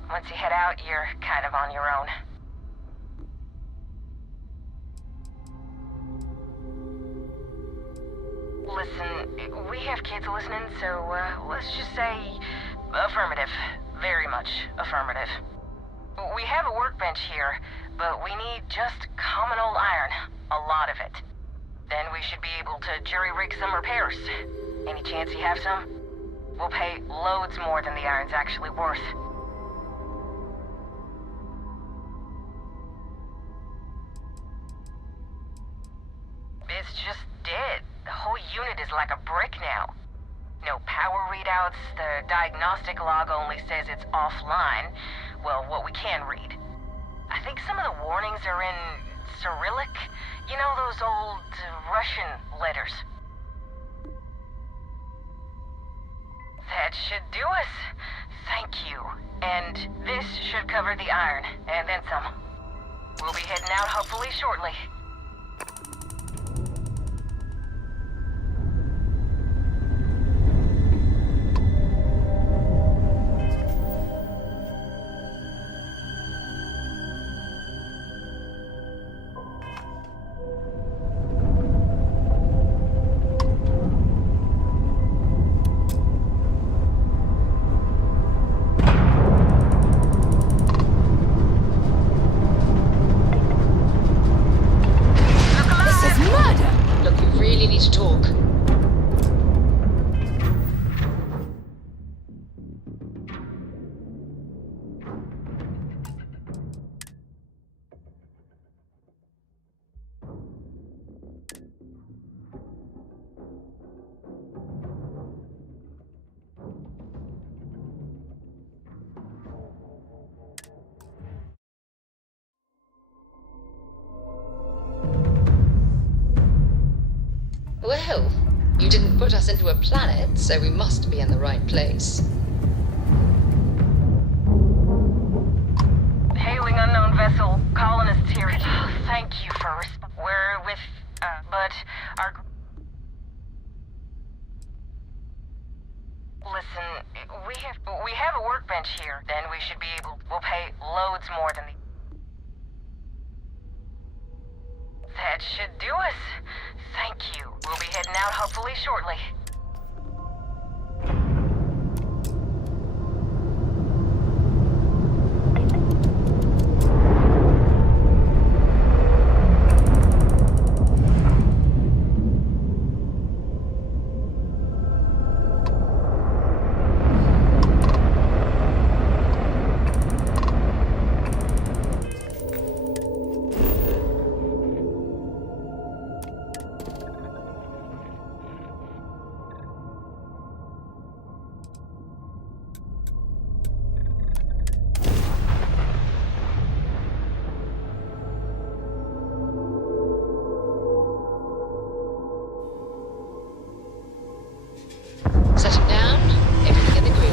once you head out, you're kind of on your own. Listen, we have kids listening, so, let's just say affirmative. Very much affirmative. We have a workbench here, but we need just common old iron. A lot of it. Then we should be able to jury-rig some repairs. Any chance you have some? We'll pay loads more than the iron's actually worth. It's just dead. The whole unit is like a brick now. No power readouts, the diagnostic log only says it's offline. Well, what we can read. I think some of the warnings are in Cyrillic. You know those old Russian letters? That should do us. Thank you. And this should cover the iron, and then some. We'll be heading out hopefully shortly. Well, you didn't put us into a planet, so we must be in the right place. Hailing unknown vessel, colonists here. Oh, thank you for we're with, but our... Listen, we have a workbench here. Then we should be able... We'll pay loads more than the... That should do us. Thank you. We'll be heading out hopefully shortly. Setting down, everything in the green.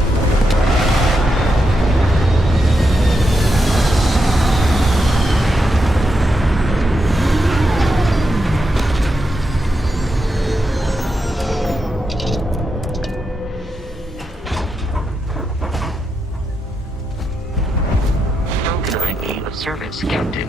How can I be of service, Captain?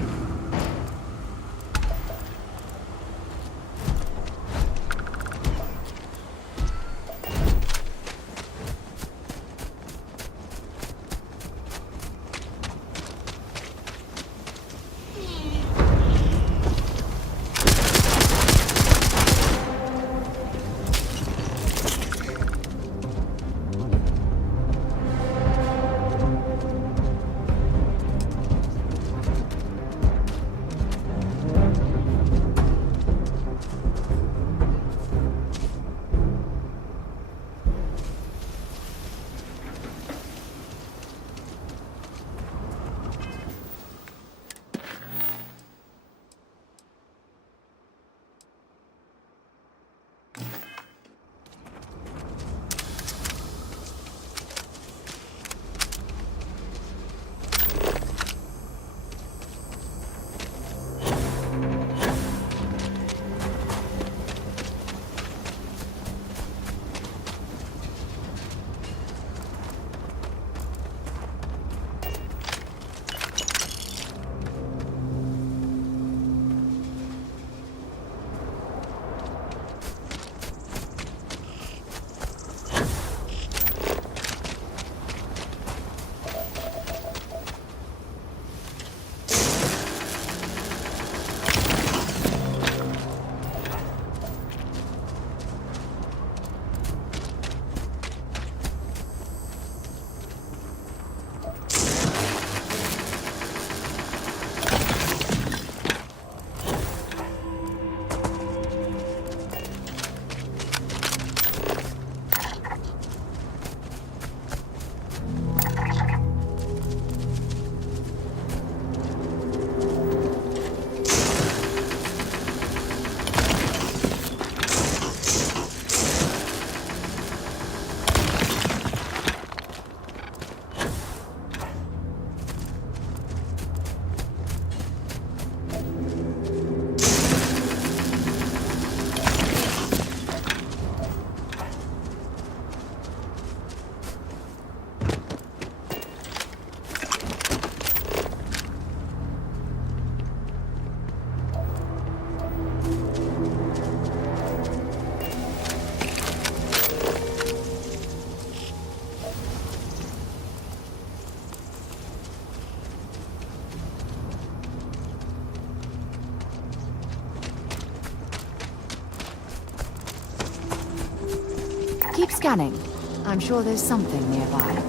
scanning. I'm sure there's something nearby.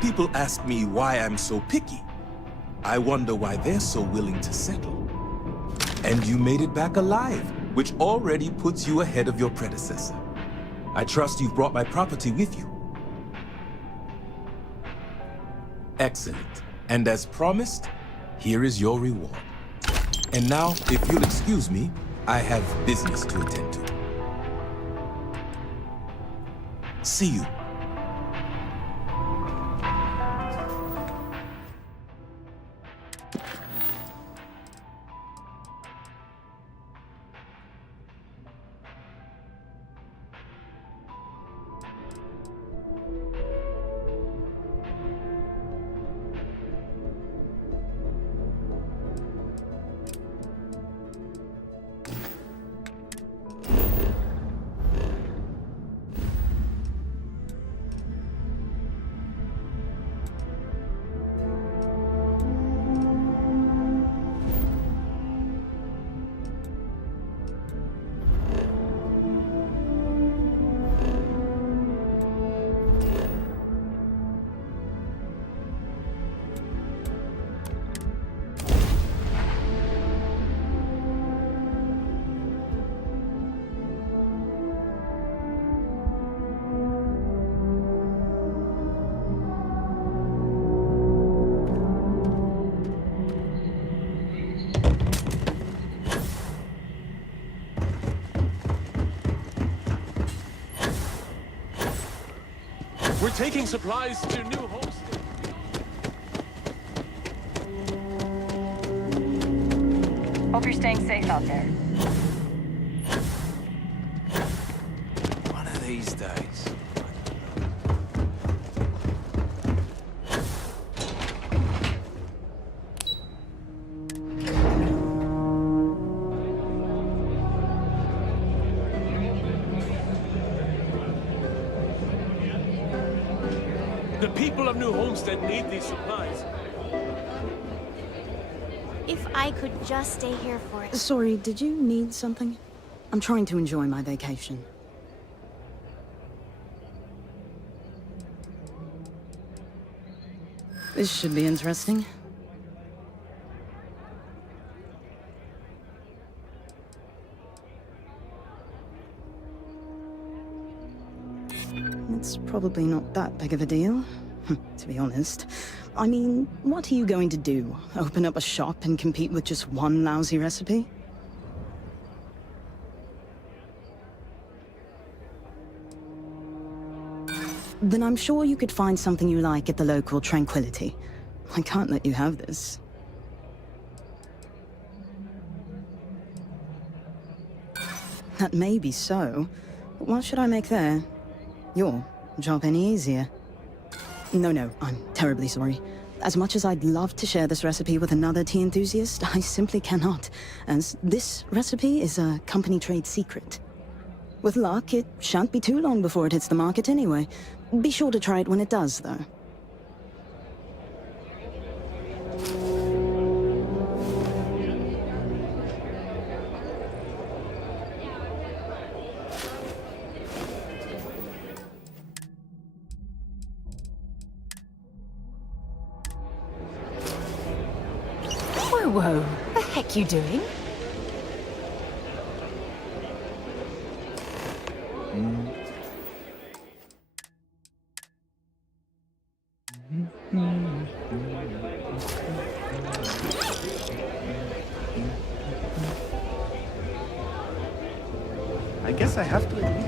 People ask me why I'm so picky. I wonder why they're so willing to settle. And you made it back alive, which already puts you ahead of your predecessor. I trust you've brought my property with you. Excellent. And as promised, here is your reward. And now, if you'll excuse me, I have business to attend to. See you. We're taking supplies to New Homestead. Hope you're staying safe out there. One of these days. The people of New Homestead need these supplies. If I could just stay here for it. Sorry, did you need something? I'm trying to enjoy my vacation. This should be interesting. It's probably not that big of a deal, to be honest. I mean, what are you going to do? Open up a shop and compete with just one lousy recipe? Then I'm sure you could find something you like at the local Tranquility. I can't let you have this. That may be so, but what should I make there? Your job any easier? No, I'm terribly sorry. As much as I'd love to share this recipe with another tea enthusiast, I simply cannot, as this recipe is a company trade secret. With luck, it shan't be too long before it hits the market anyway. Be sure to try it when it does, though. Whoa, the heck you doing? I guess I have to admit.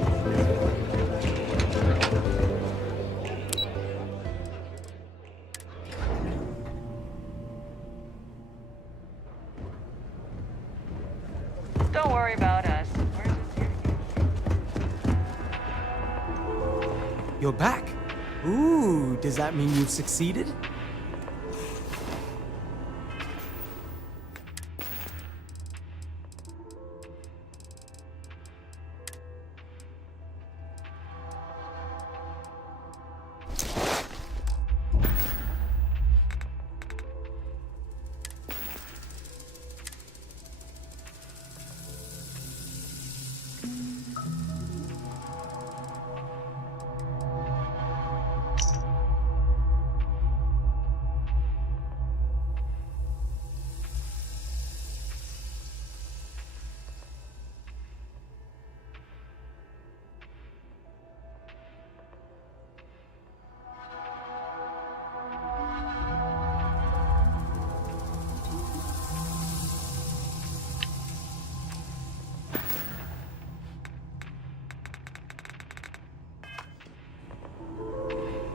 Don't worry about us. We're just here to You're back. Ooh, does that mean you've succeeded?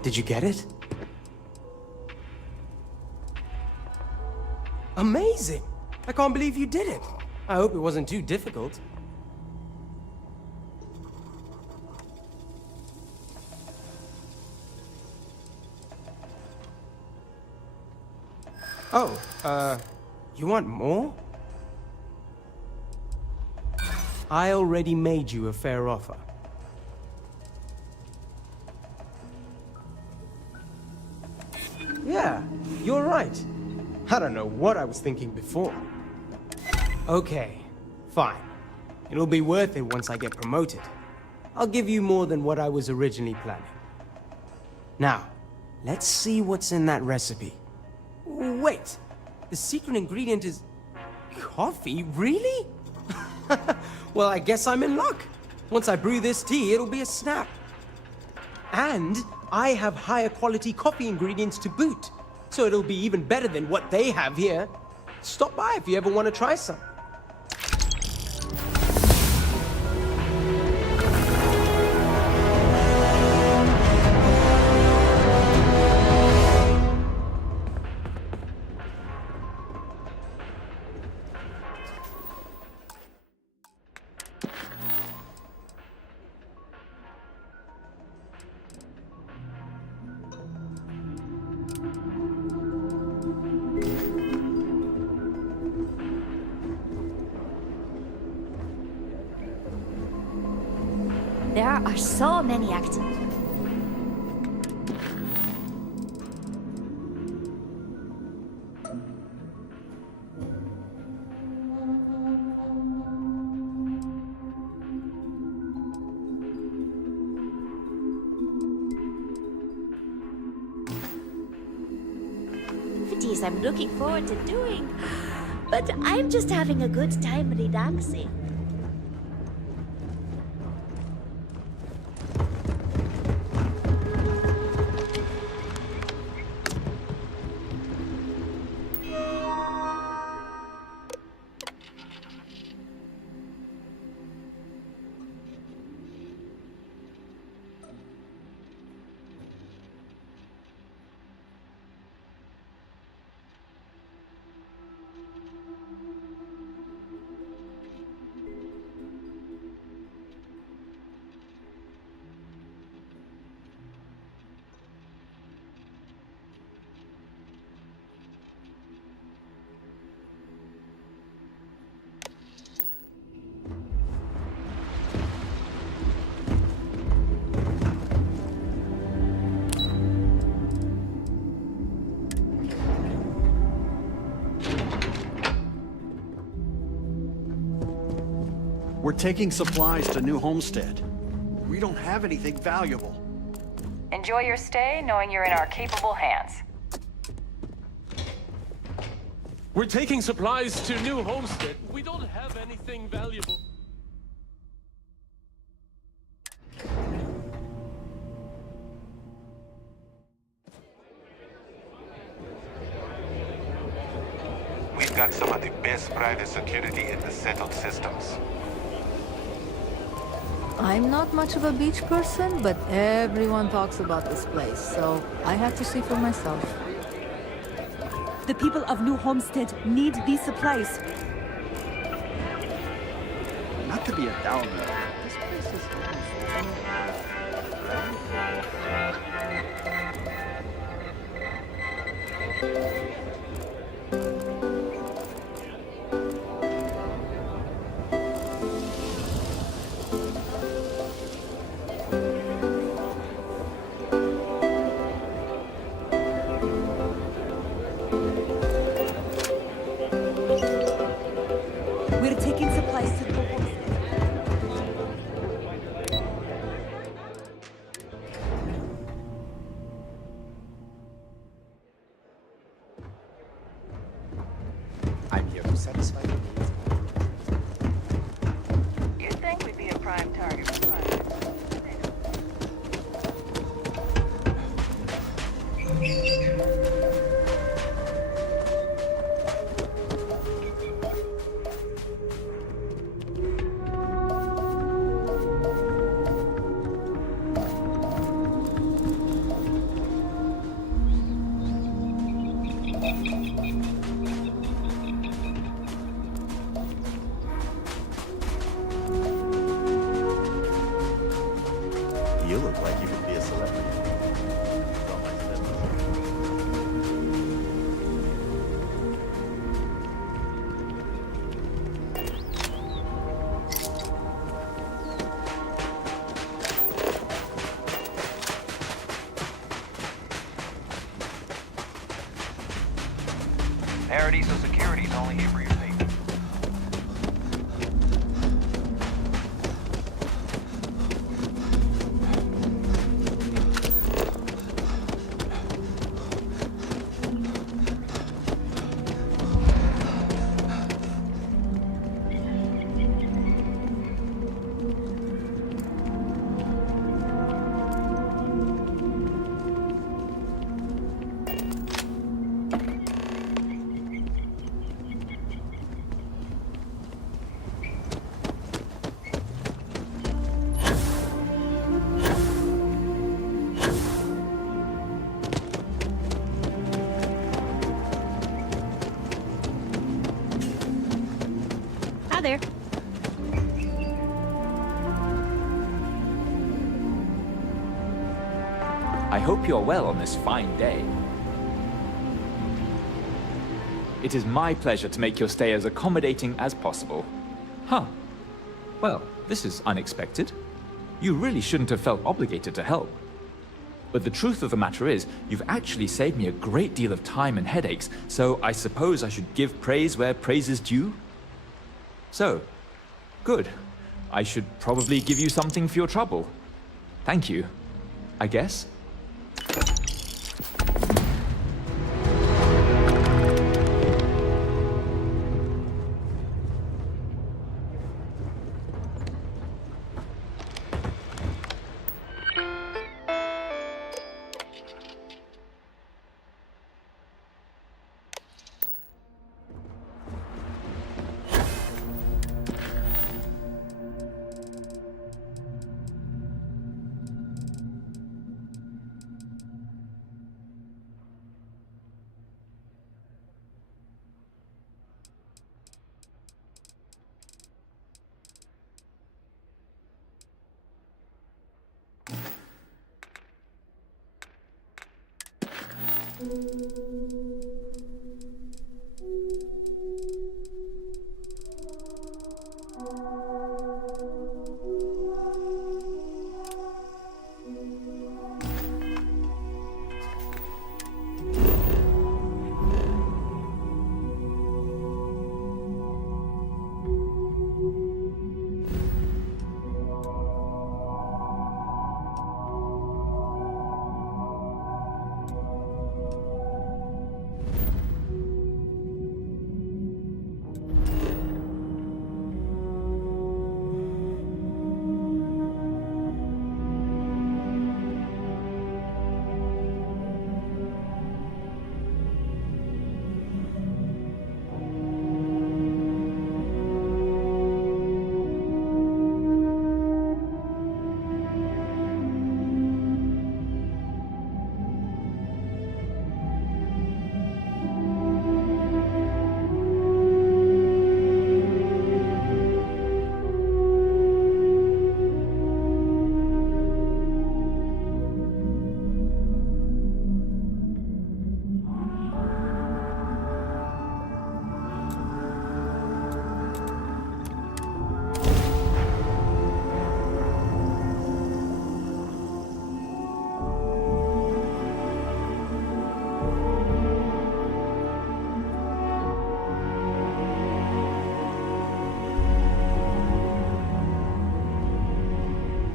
Did you get it? Amazing! I can't believe you did it. I hope it wasn't too difficult. Oh, you want more? I already made you a fair offer. Yeah, you're right. I don't know what I was thinking before. Okay, fine. It'll be worth it once I get promoted. I'll give you more than what I was originally planning. Now, let's see what's in that recipe. Wait, the secret ingredient is... coffee? Really? Well, I guess I'm in luck. Once I brew this tea, it'll be a snap. And I have higher quality coffee ingredients to boot, so it'll be even better than what they have here. Stop by if you ever want to try some. There are so many activities. I'm looking forward to doing, but I'm just having a good time relaxing. We're taking supplies to New Homestead. We don't have anything valuable. Enjoy your stay, knowing you're in our capable hands. We're taking supplies to New Homestead. We don't have anything valuable. We've got some of the best private security in the settled systems. I'm not much of a beach person, but everyone talks about this place, so I have to see for myself. The people of New Homestead need these supplies. Not to be a downer, this place is We're taking supplies to New Homestead. I'm here to satisfy your needs. You'd think we'd be a prime target for pirates. You look like you could be a celebrity. Don't mind that. Paradiso Security's only here for your safety. Hi there. I hope you're well on this fine day. It is my pleasure to make your stay as accommodating as possible. Huh. Well, this is unexpected. You really shouldn't have felt obligated to help. But the truth of the matter is, you've actually saved me a great deal of time and headaches, so I suppose I should give praise where praise is due? So, good. I should probably give you something for your trouble. Thank you, I guess.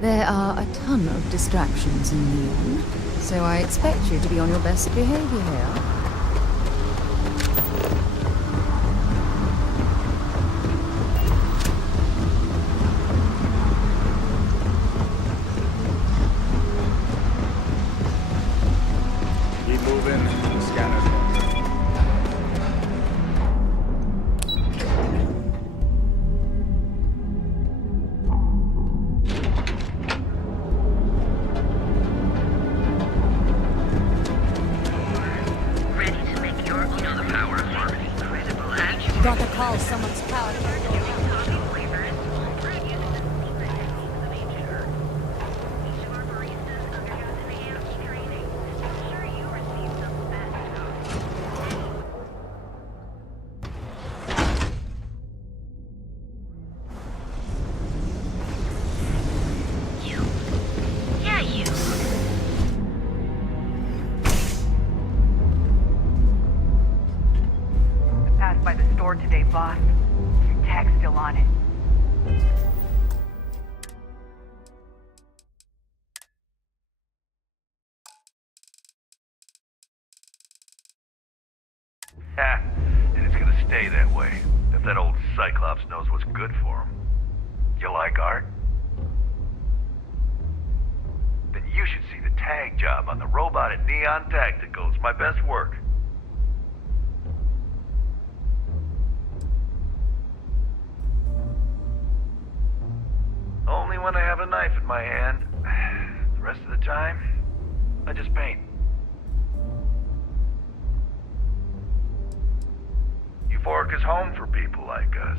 There are a ton of distractions in Leon, so I expect you to be on your best behavior here. Keep moving. The scanner's going. Got the call. Someone's power. Yeah, you. I passed by the store today, boss. Your tag's still on it. Ha! And it's gonna stay that way, if that old Cyclops knows what's good for him. You like art? Then you should see the tag job on the robot at Neon Tactical. It's my best work. Only when I have a knife in my hand. The rest of the time, I just paint. Euphoric is home for people like us.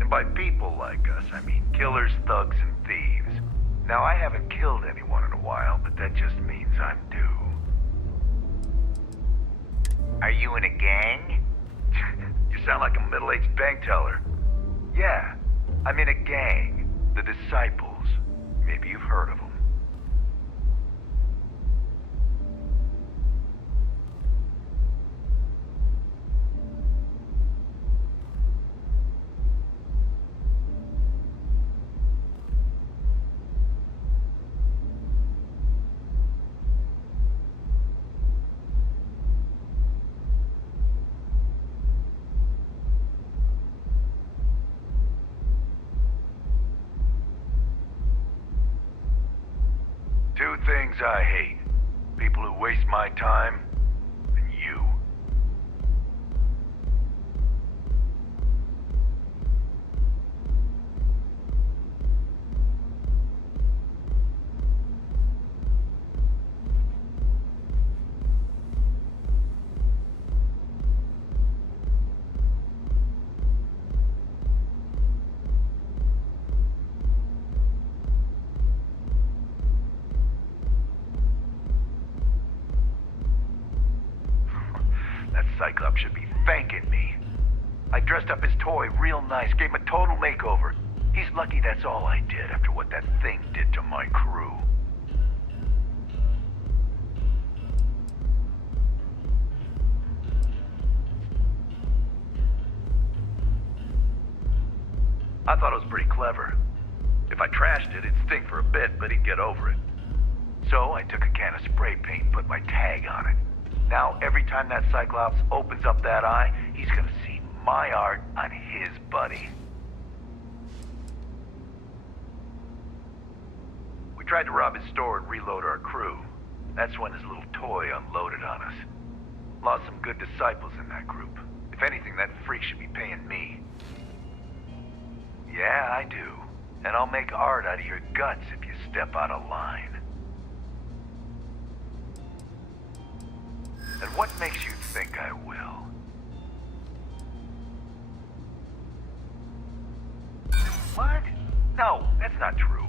And by people like us, I mean killers, thugs, and thieves. Now, I haven't killed anyone in a while, but that just means I'm due. Are you in a gang? You sound like a middle-aged bank teller. Yeah, I'm in a gang. The Disciples. Maybe you've heard of them. Two things I hate. People who waste my time, and you. That Cyclops should be thanking me. I dressed up his toy real nice, gave him a total makeover. He's lucky that's all I did after what that thing did to my crew. I thought it was pretty clever. If I trashed it, it'd stink for a bit, but he'd get over it. So I took a can of spray paint and put my tag on it. Now, every time that Cyclops opens up that eye, he's gonna see my art on his buddy. We tried to rob his store and reload our crew. That's when his little toy unloaded on us. Lost some good disciples in that group. If anything, that freak should be paying me. Yeah, I do. And I'll make art out of your guts if you step out of line. And what makes you think I will? What? No, that's not true.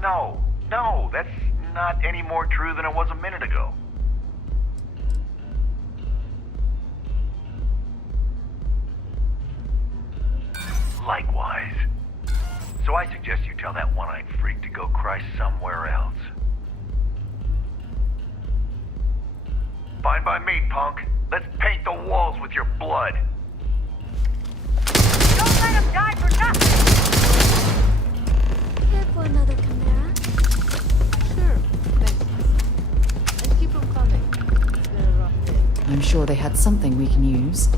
No, that's not any more true than it was a minute ago. Likewise. So I suggest you tell that one-eyed freak to go cry somewhere else. Fine by me, punk. Let's paint the walls with your blood. Don't let him die for nothing! for another Chimera? Sure. Thanks. And keep them coming. It's been a rough day. I'm sure they had something we can use.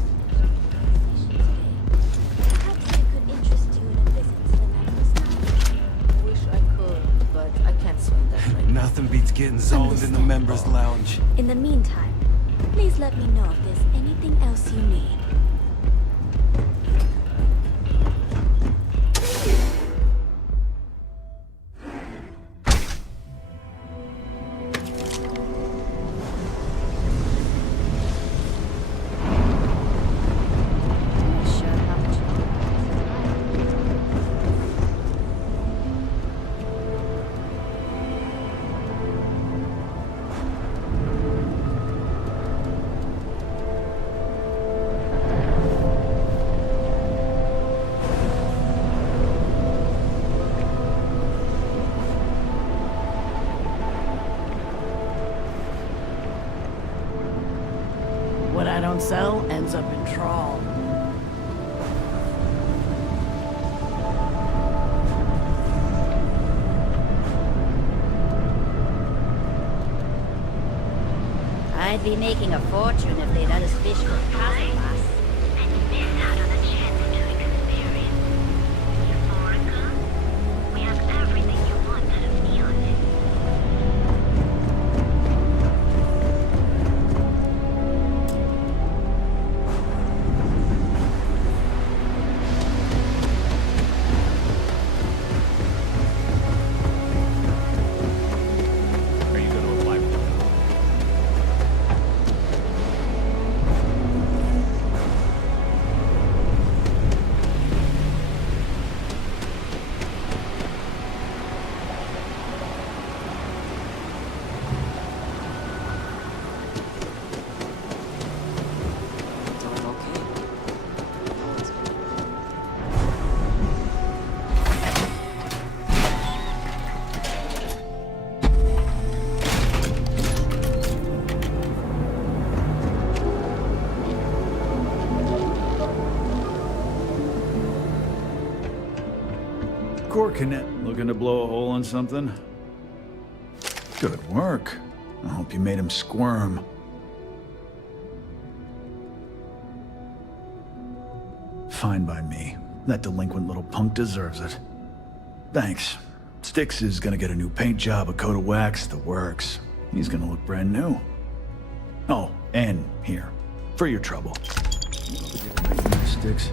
Perhaps I could interest you in a visit to the Members Lounge. Wish I could, but I can't swing that right now. Nothing beats getting zoned in the members' lounge. In the meantime, please let me know if there's anything else you need. What I don't sell ends up in trawl. I'd be making a fortune if they let us fish for Casa Boss. And you missed out on a chance to experience Euphorica. We have everything you want out of Neon. Are you going to apply for it? Corkinet, looking to blow a hole in something? Good work. I hope you made him squirm. Fine by me. That delinquent little punk deserves it. Thanks. Styx is gonna get a new paint job, a coat of wax, the works. He's gonna look brand new. Oh, and here, for your trouble. Styx.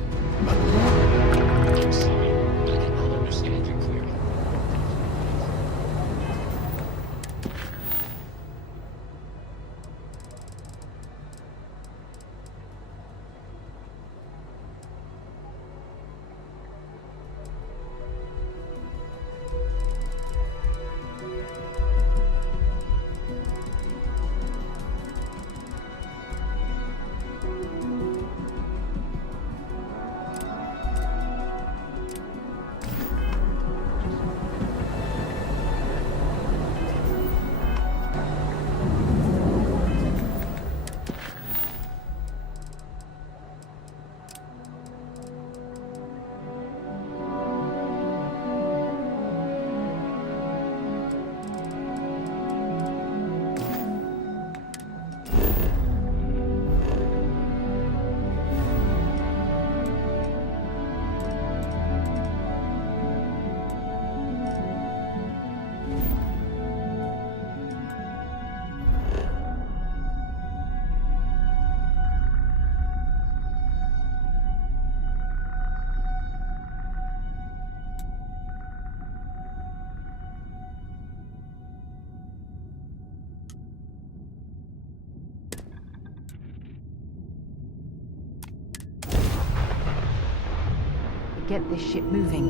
I'm sorry. I did not understand you clearly. Get this shit moving.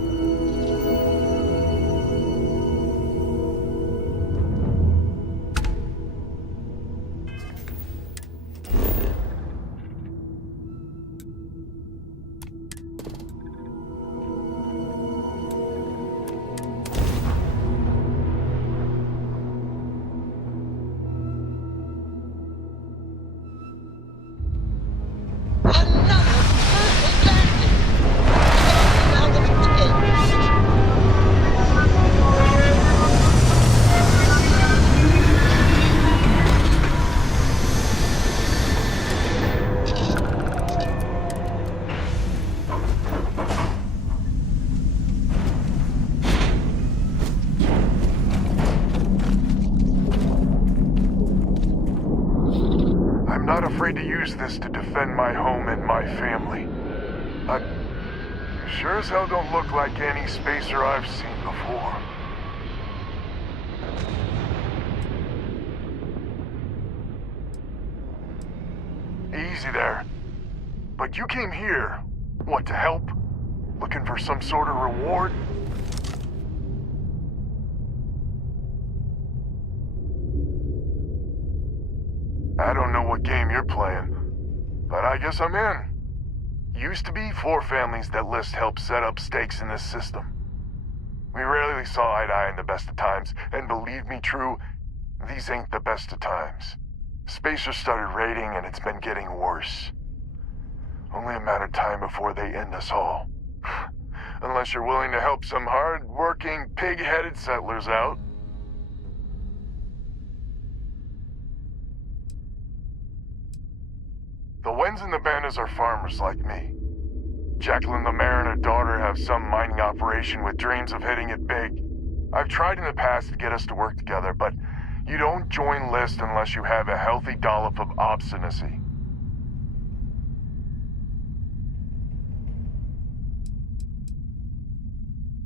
use this to defend my home and my family. But you sure as hell don't look like any spacer I've seen before. Easy there. But you came here, what, to help? Looking for some sort of reward? I don't know what game you're playing, but I guess I'm in. Used to be 4 families that list help set up stakes in this system. We rarely saw eye to eye in the best of times, and believe me true, these ain't the best of times. Spacers started raiding and it's been getting worse. Only a matter of time before they end us all. Unless you're willing to help some hard-working, pig-headed settlers out. The Wens and the Bandas are farmers like me. Jacqueline the mayor and her daughter have some mining operation with dreams of hitting it big. I've tried in the past to get us to work together, but you don't join list unless you have a healthy dollop of obstinacy.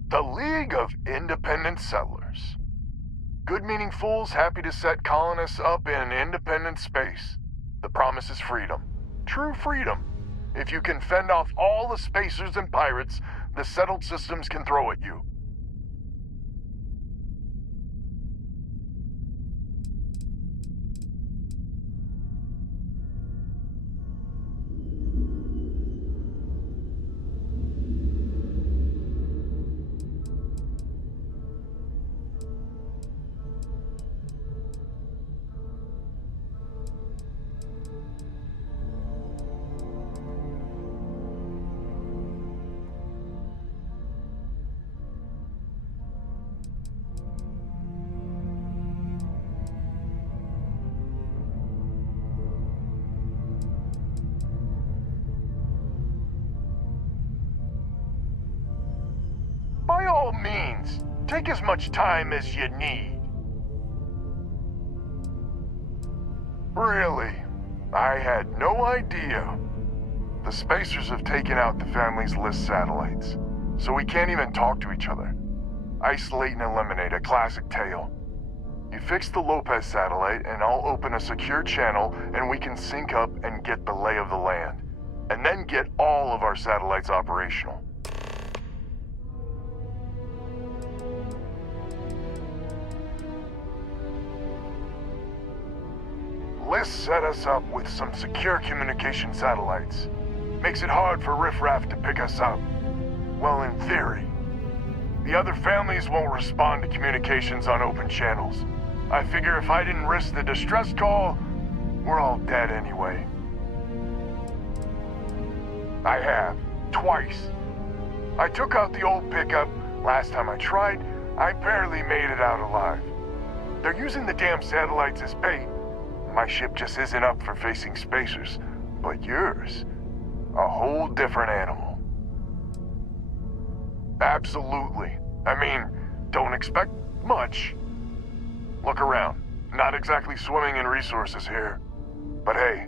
The League of Independent Settlers. Good-meaning fools happy to set colonists up in independent space. The promise is freedom. True freedom. If you can fend off all the spacers and pirates the settled systems can throw at you. By all means, take as much time as you need. Really, I had no idea. The spacers have taken out the family's list satellites, so we can't even talk to each other. Isolate and eliminate, a classic tale. You fix the Lopez satellite and I'll open a secure channel and we can sync up and get the lay of the land. And then get all of our satellites operational. List set us up with some secure communication satellites. Makes it hard for riffraff to pick us up. Well, in theory. The other families won't respond to communications on open channels. I figure if I didn't risk the distress call, we're all dead anyway. I have. Twice. I took out the old pickup. Last time I tried, I barely made it out alive. They're using the damn satellites as bait. My ship just isn't up for facing spacers. But yours, a whole different animal. Absolutely. I mean, don't expect much. Look around. Not exactly swimming in resources here. But hey,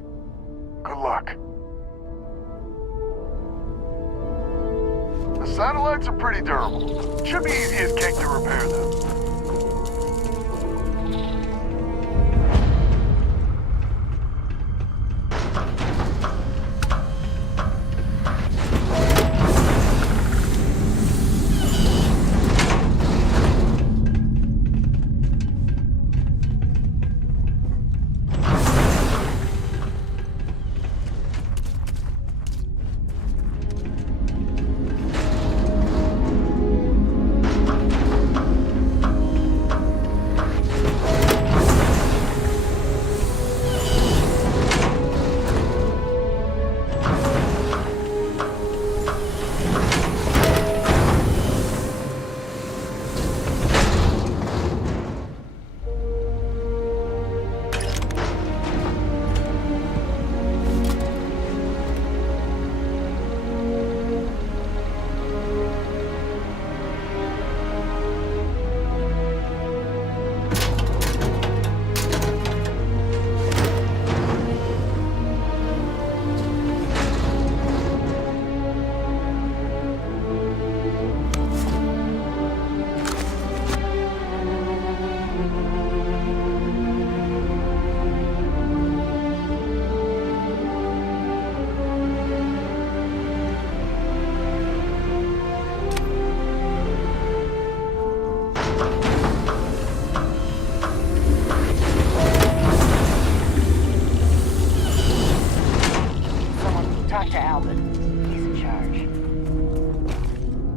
good luck. The satellites are pretty durable. Should be easy as cake to repair them. Albert. He's in charge.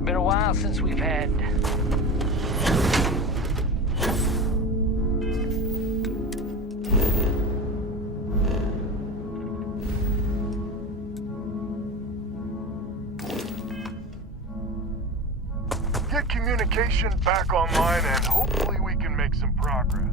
Been a while since we've had... Get communication back online and hopefully we can make some progress.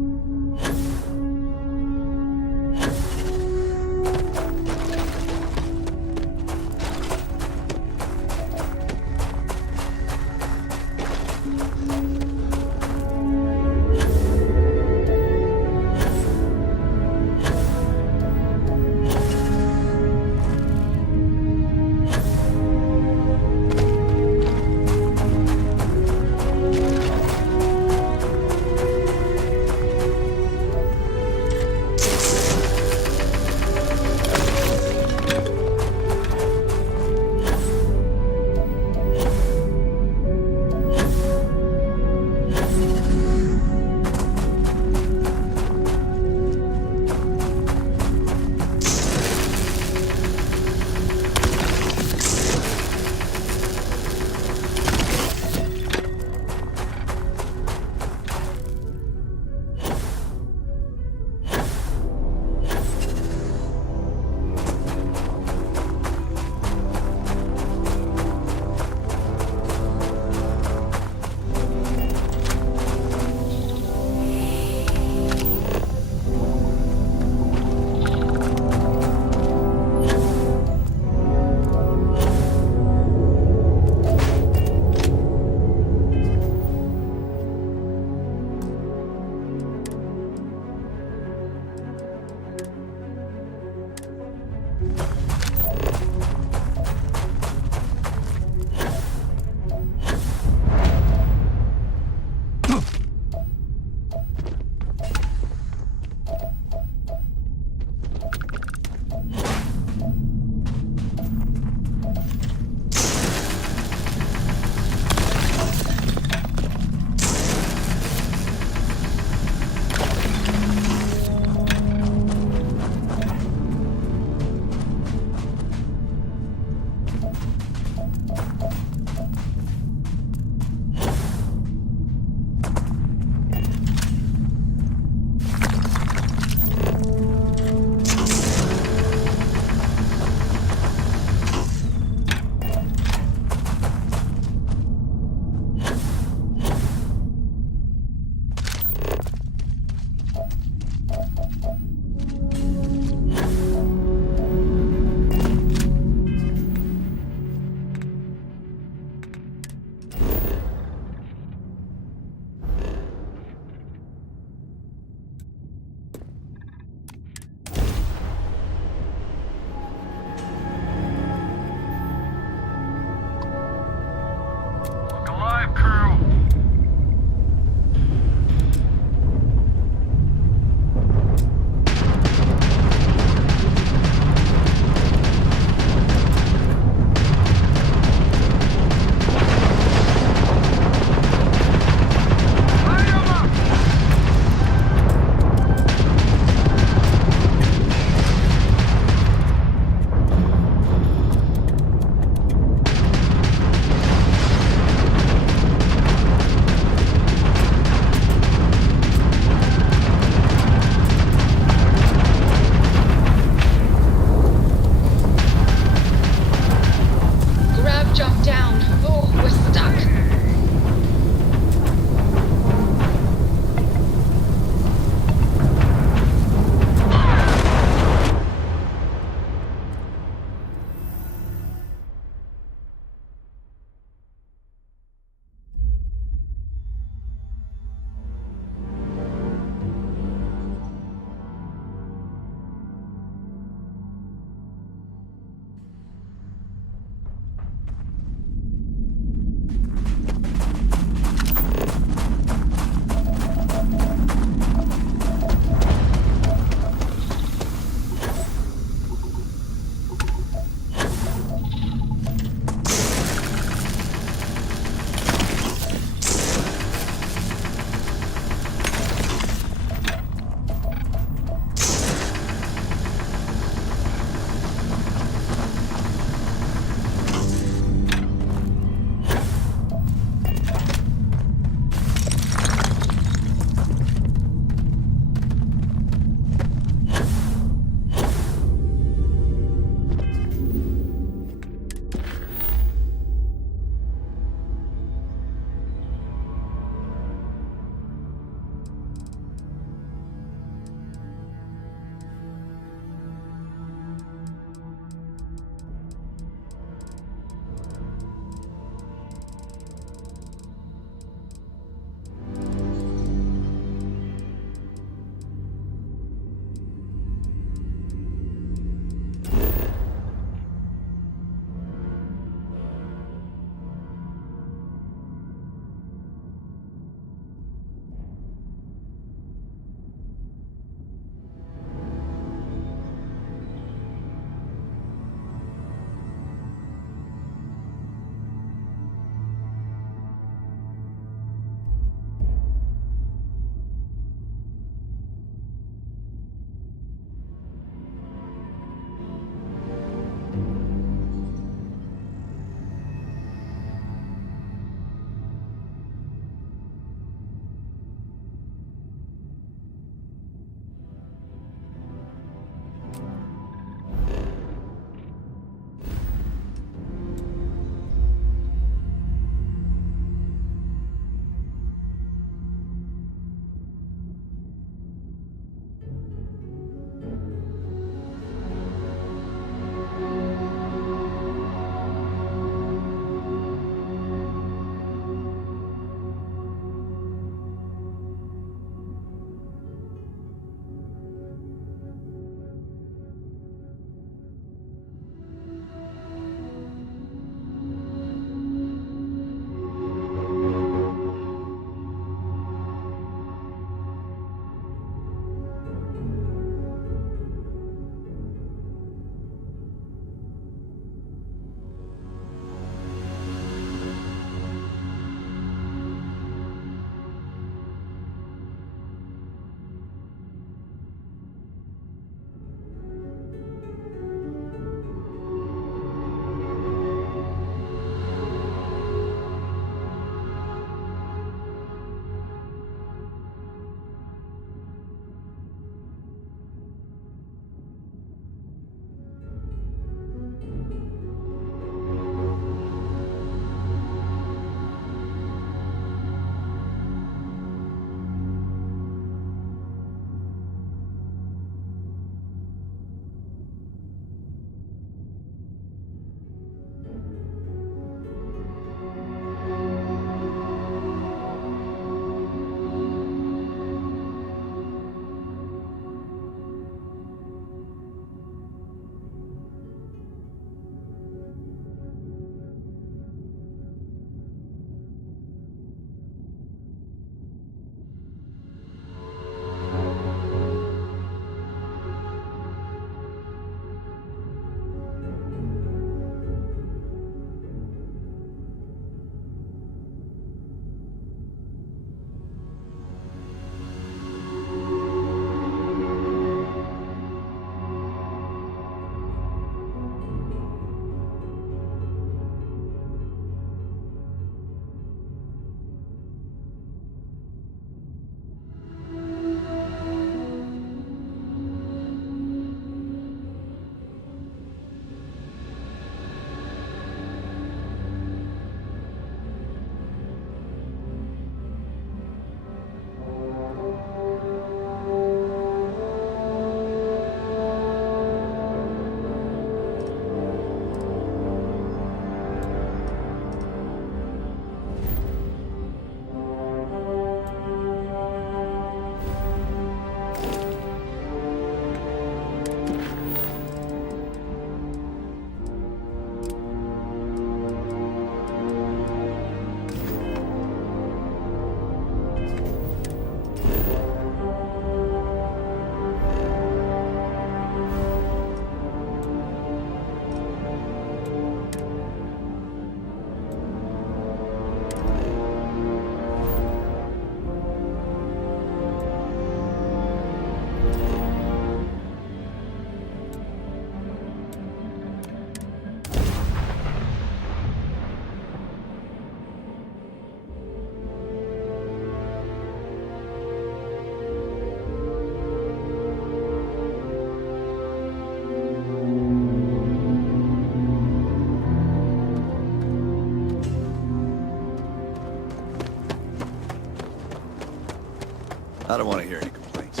I don't want to hear any complaints.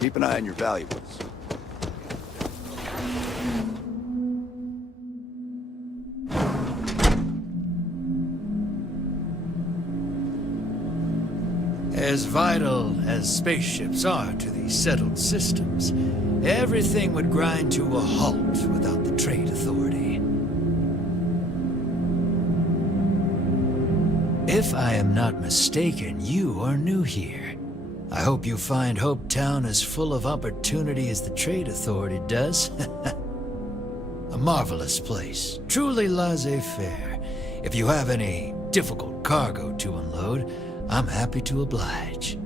Keep an eye on your valuables. As vital as spaceships are to these settled systems, everything would grind to a halt without the Trade Authority. If I am not mistaken, you are new here. I hope you find Hope Town as full of opportunity as the Trade Authority does. A marvelous place, truly laissez-faire. If you have any difficult cargo to unload, I'm happy to oblige.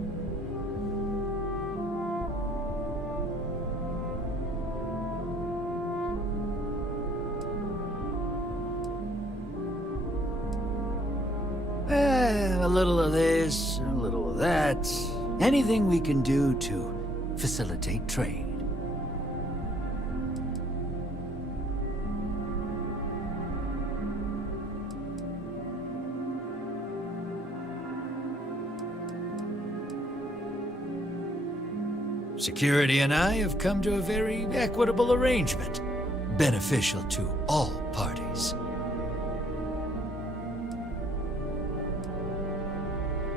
A little of this, a little of that. Anything we can do to facilitate trade. Security and I have come to a very equitable arrangement, beneficial to all parties.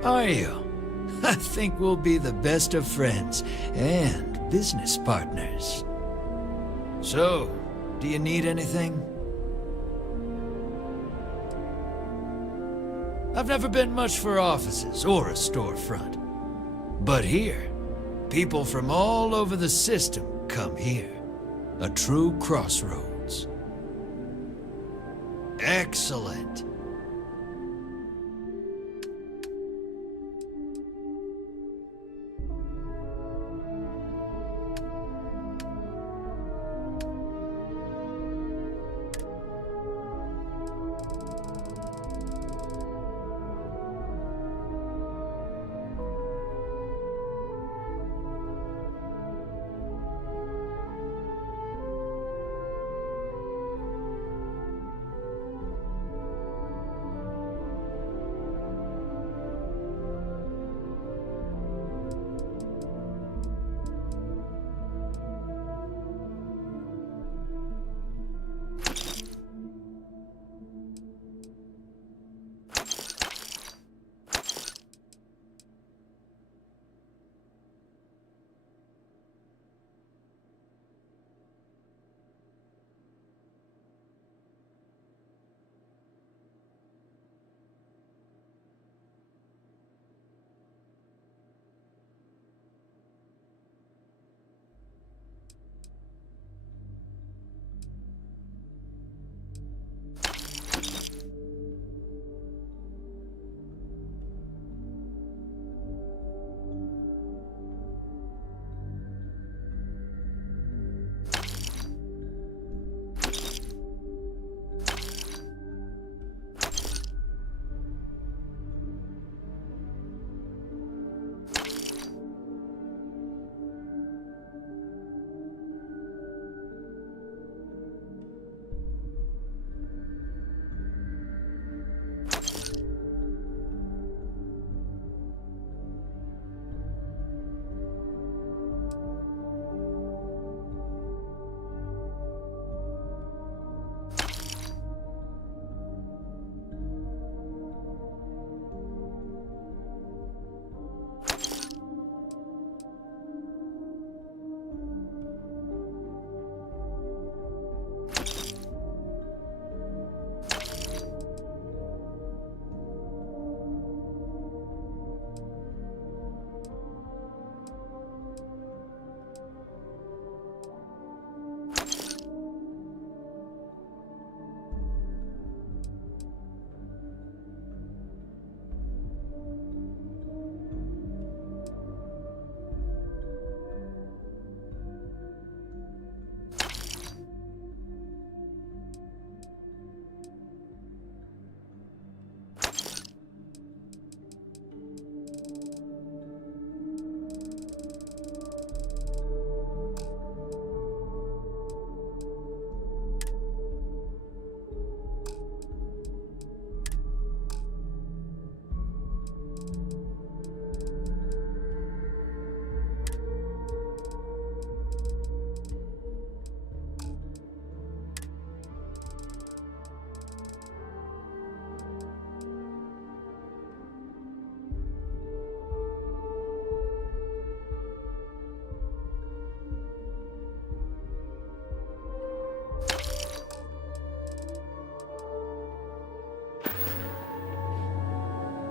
Are you? I think we'll be the best of friends and business partners. So, do you need anything? I've never been much for offices or a storefront. But here, people from all over the system come here. A true crossroads. Excellent.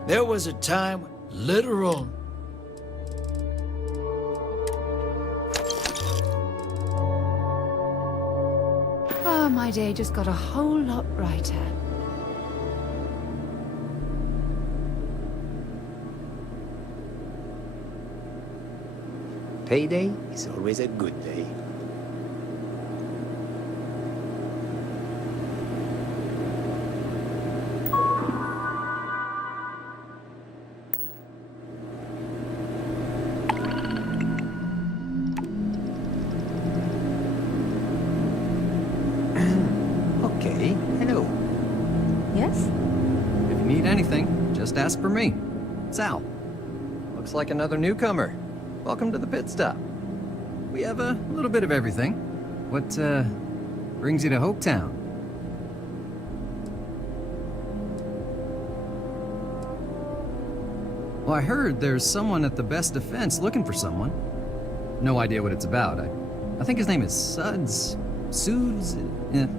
There was a time, literal. Ah, my day just got a whole lot brighter. Payday is always a good day. Okay, hello. Yes? If you need anything, just ask for me. Sal. Looks like another newcomer. Welcome to the pit stop. We have a little bit of everything. What, brings you to Hopetown? Well, I heard there's someone at the Best Defense looking for someone. No idea what it's about. I think his name is Suds. Suds?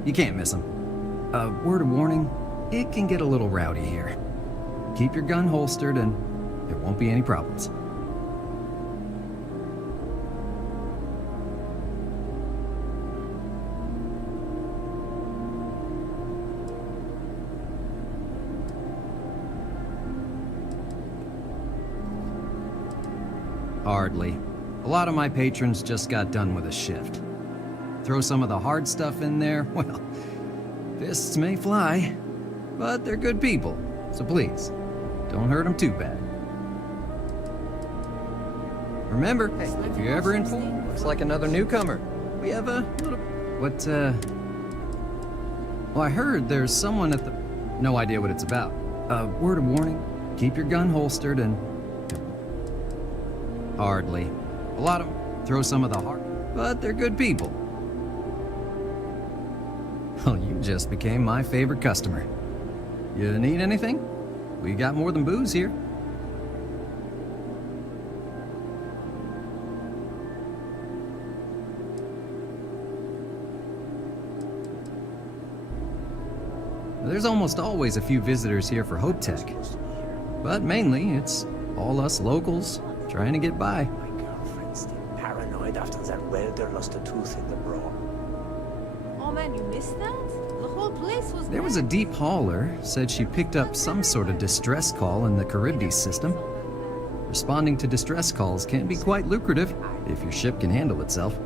You can't miss him. Word of warning, it can get a little rowdy here. Keep your gun holstered and there won't be any problems. Hardly. A lot of my patrons just got done with a shift. Throw some of the hard stuff in there, well, fists may fly, but they're good people, so please, don't hurt them too bad. Remember, if you're ever in form, looks like another newcomer. We have a little... What, Well, I heard there's someone at the... No idea what it's about. Word of warning, keep your gun holstered and... Hardly. A lot of them throw some of the hard... But they're good people. Well, you just became my favorite customer. You need anything? We got more than booze here. There's almost always a few visitors here for Hope Tech. But mainly, it's all us locals trying to get by. My girlfriend's still paranoid after that welder lost a tooth in the brawl. Oh man, you missed that? The whole place was... There was a deep hauler, said she picked up some sort of distress call in the Charybdis system. Responding to distress calls can be quite lucrative, if your ship can handle itself.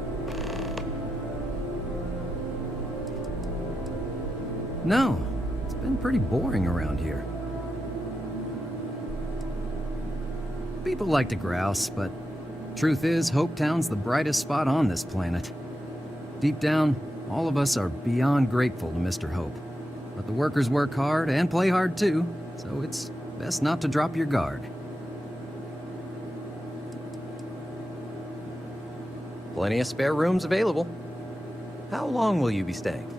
No, it's been pretty boring around here. People like to grouse, but truth is, Hopetown's the brightest spot on this planet. Deep down, all of us are beyond grateful to Mr. Hope. But the workers work hard and play hard too, so it's best not to drop your guard. Plenty of spare rooms available. How long will you be staying?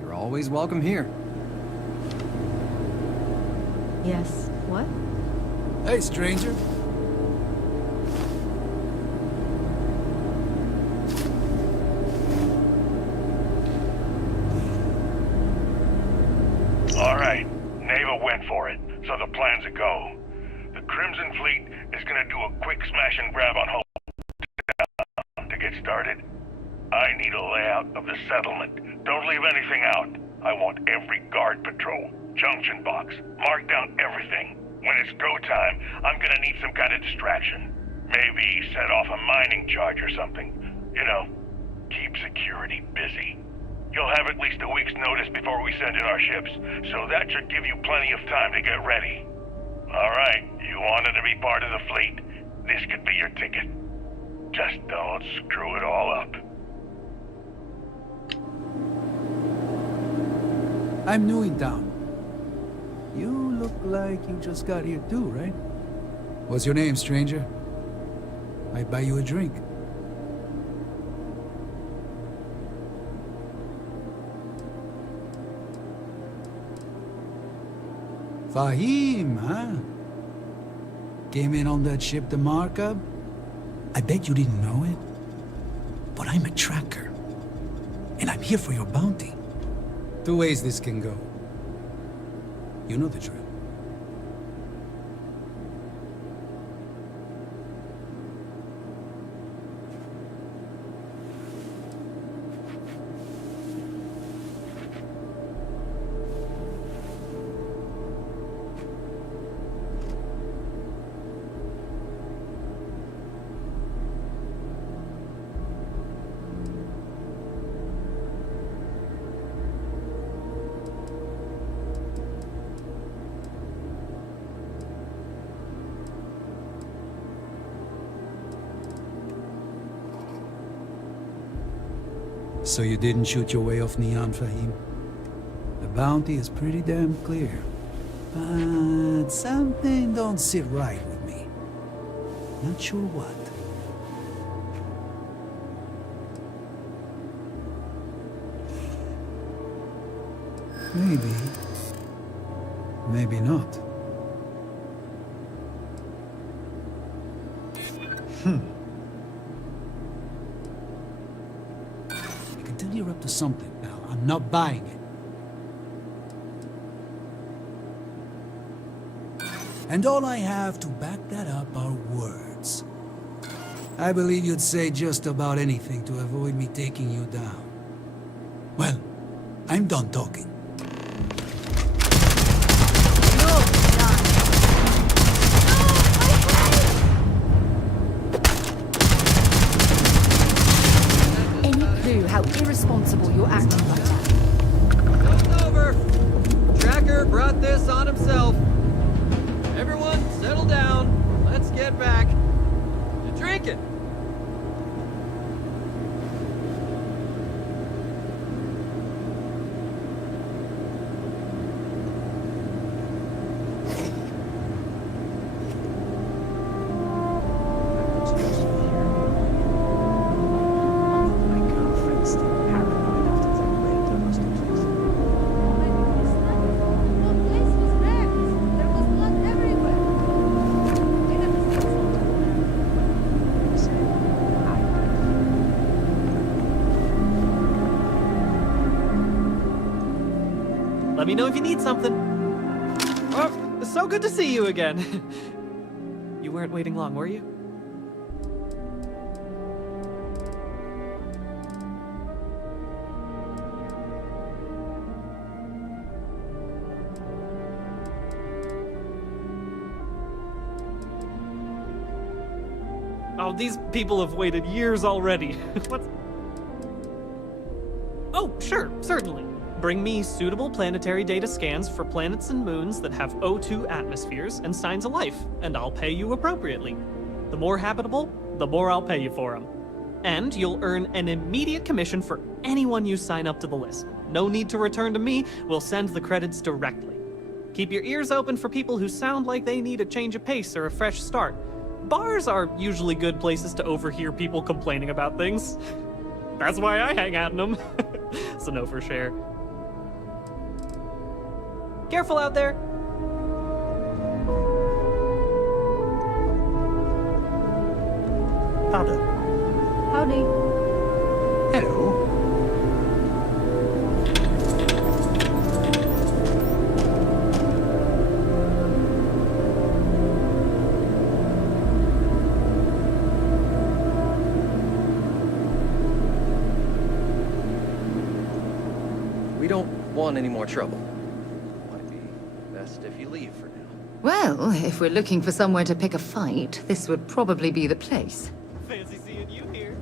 You're always welcome here. Yes. What? Hey, stranger. All right, Neva went for it, so the plan's a go. The Crimson Fleet is gonna do a quick smash and grab on Hope. To get started, I need a layout of the settlement. Don't leave anything out. I want every guard patrol, junction box, mark down everything. When it's go time, I'm gonna need some kind of distraction. Maybe set off a mining charge or something. You know, keep security busy. You'll have at least a week's notice before we send in our ships, so that should give you plenty of time to get ready. All right, you wanted to be part of the fleet. This could be your ticket. Just don't screw it all up. I'm new in town. You look like you just got here too, right? What's your name, stranger? Might buy you a drink. Fahim, huh? Came in on that ship to Markup? I bet you didn't know it. But I'm a tracker. And I'm here for your bounty. Two ways this can go. You know the drill. So you didn't shoot your way off Neon, Fahim? The bounty is pretty damn clear. But something don't sit right with me. Not sure what. Maybe. Maybe not. Until you're up to something, pal, I'm not buying it. And all I have to back that up are words. I believe you'd say just about anything to avoid me taking you down. Well, I'm done talking. How irresponsible you're acting like that. It's over. Tracker brought this on himself. Everyone, settle down. Let's get back to drinking. Let me know if you need something. Oh, it's so good to see you again. You weren't waiting long, were you? Oh, these people have waited years already. What's... Oh, sure, certainly. Bring me suitable planetary data scans for planets and moons that have O2 atmospheres and signs of life, and I'll pay you appropriately. The more habitable, the more I'll pay you for them. And you'll earn an immediate commission for anyone you sign up to the list. No need to return to me, we'll send the credits directly. Keep your ears open for people who sound like they need a change of pace or a fresh start. Bars are usually good places to overhear people complaining about things. That's why I hang out in them. So no for share. Careful out there. Howdy. Howdy. Hello. We don't want any more trouble. Might be best if you leave for now. Well, if we're looking for somewhere to pick a fight, this would probably be the place. Fancy seeing you here.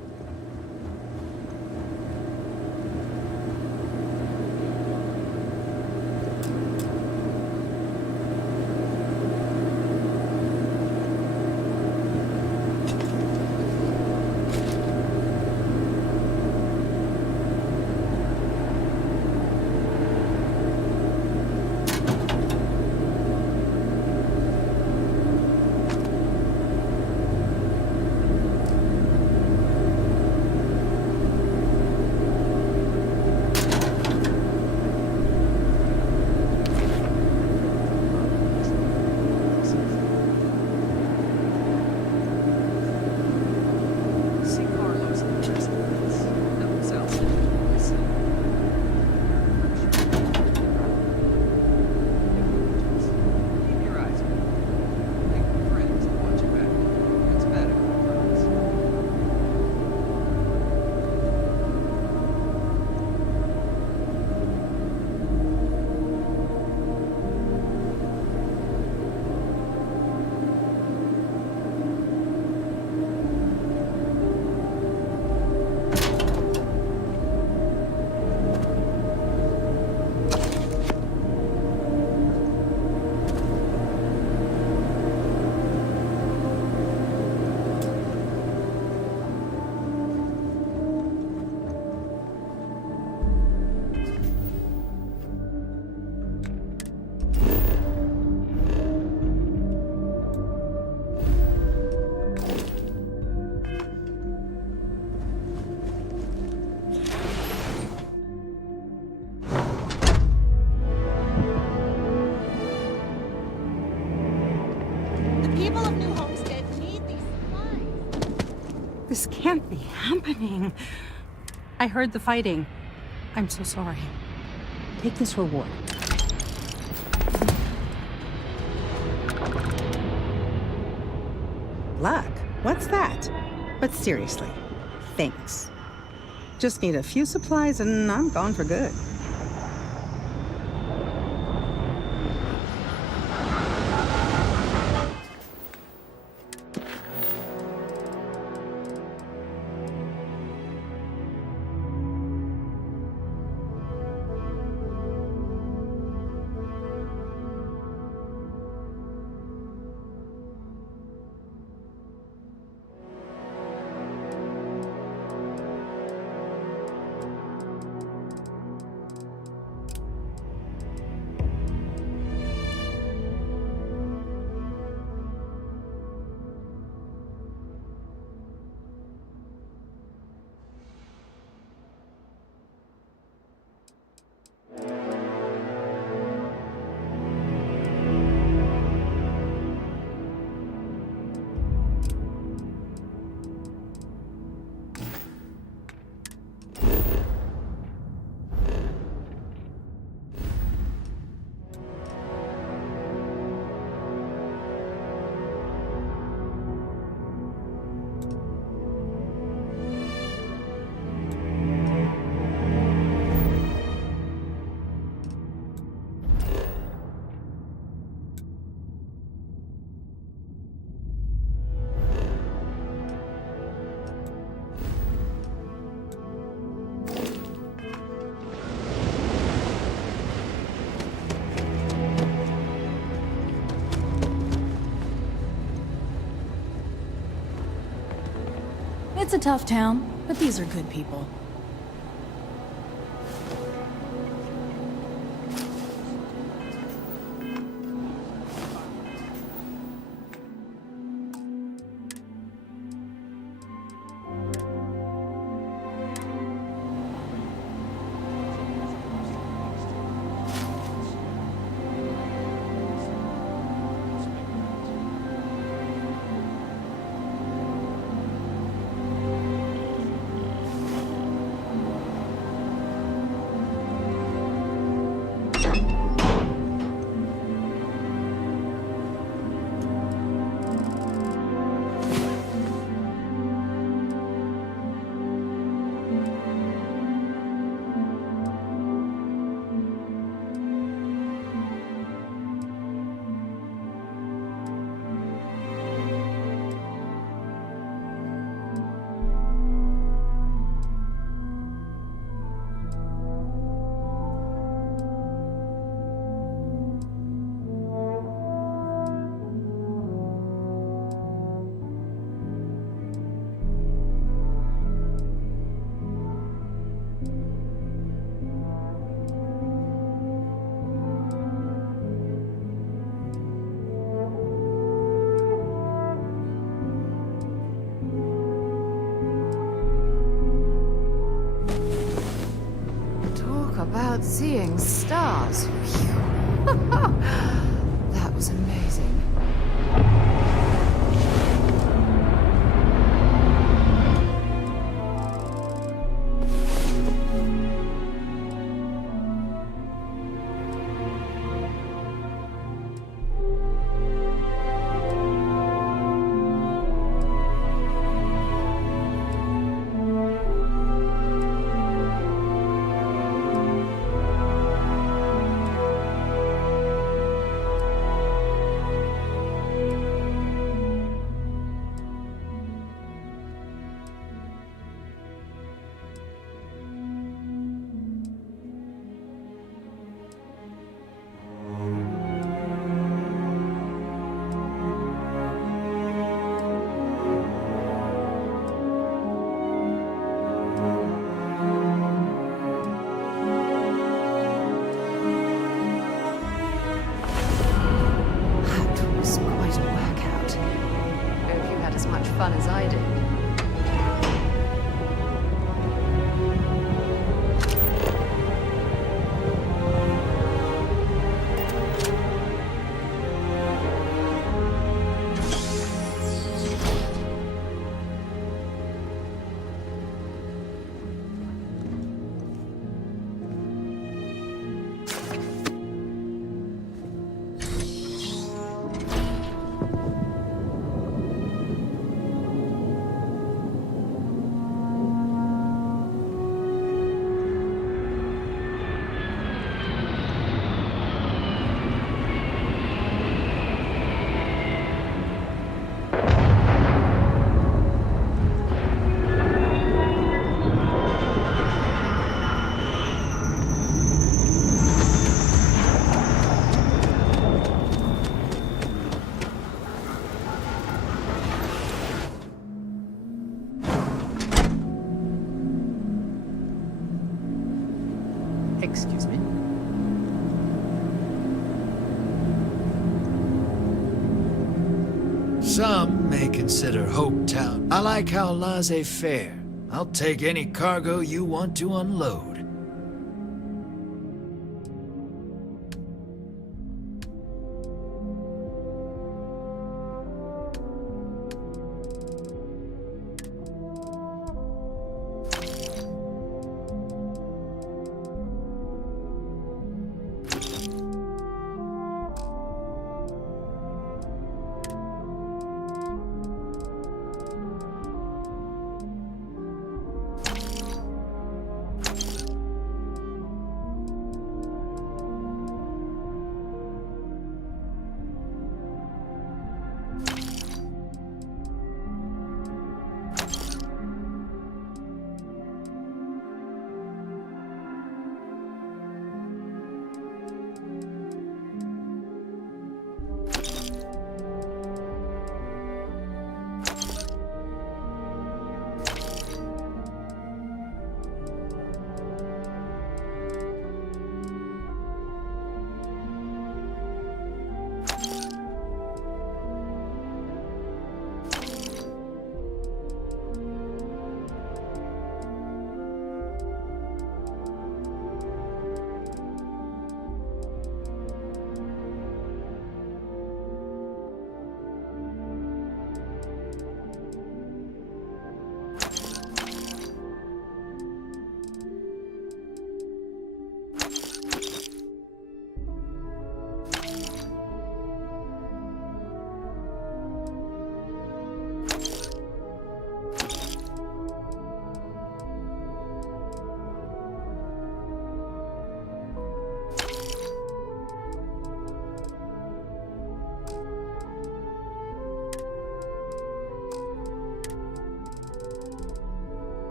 This can't be happening. I heard the fighting. I'm so sorry. Take this reward. Luck? What's that? But seriously, thanks. Just need a few supplies and I'm gone for good. It's a tough town, but these are good people. About seeing stars. That was amazing. Fun as I did. Some may consider Hope Town. I like how laissez-faire. I'll take any cargo you want to unload.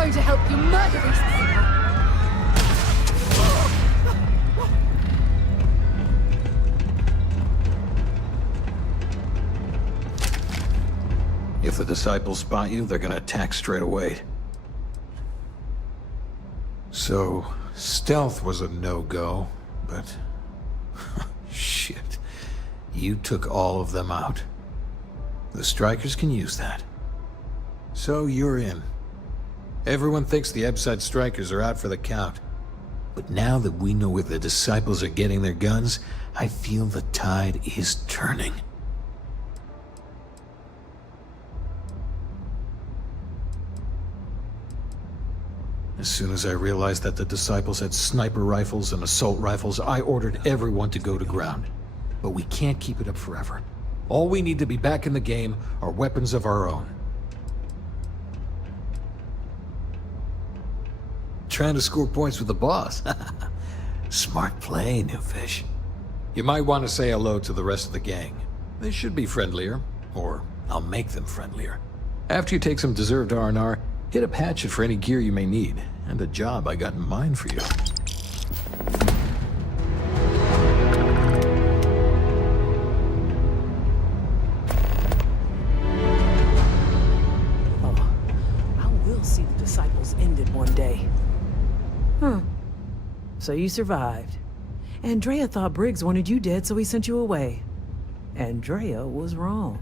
going to help you murder these people. If the disciples spot you, they're gonna attack straight away. So, stealth was a no-go, but... Shit. You took all of them out. The strikers can use that. So you're in. Everyone thinks the Ebside strikers are out for the count. But now that we know where the disciples are getting their guns, I feel the tide is turning. As soon as I realized that the disciples had sniper rifles and assault rifles, I ordered everyone to go to ground. But we can't keep it up forever. All we need to be back in the game are weapons of our own. Trying to score points with the boss. Smart play, new fish. You might want to say hello to the rest of the gang. They should be friendlier, or I'll make them friendlier. After you take some deserved R&R, hit up Hatchet for any gear you may need, and a job I got in mind for you. I will see the disciples ended one day. Huh. So you survived. Andrea thought Briggs wanted you dead, so he sent you away. Andrea was wrong.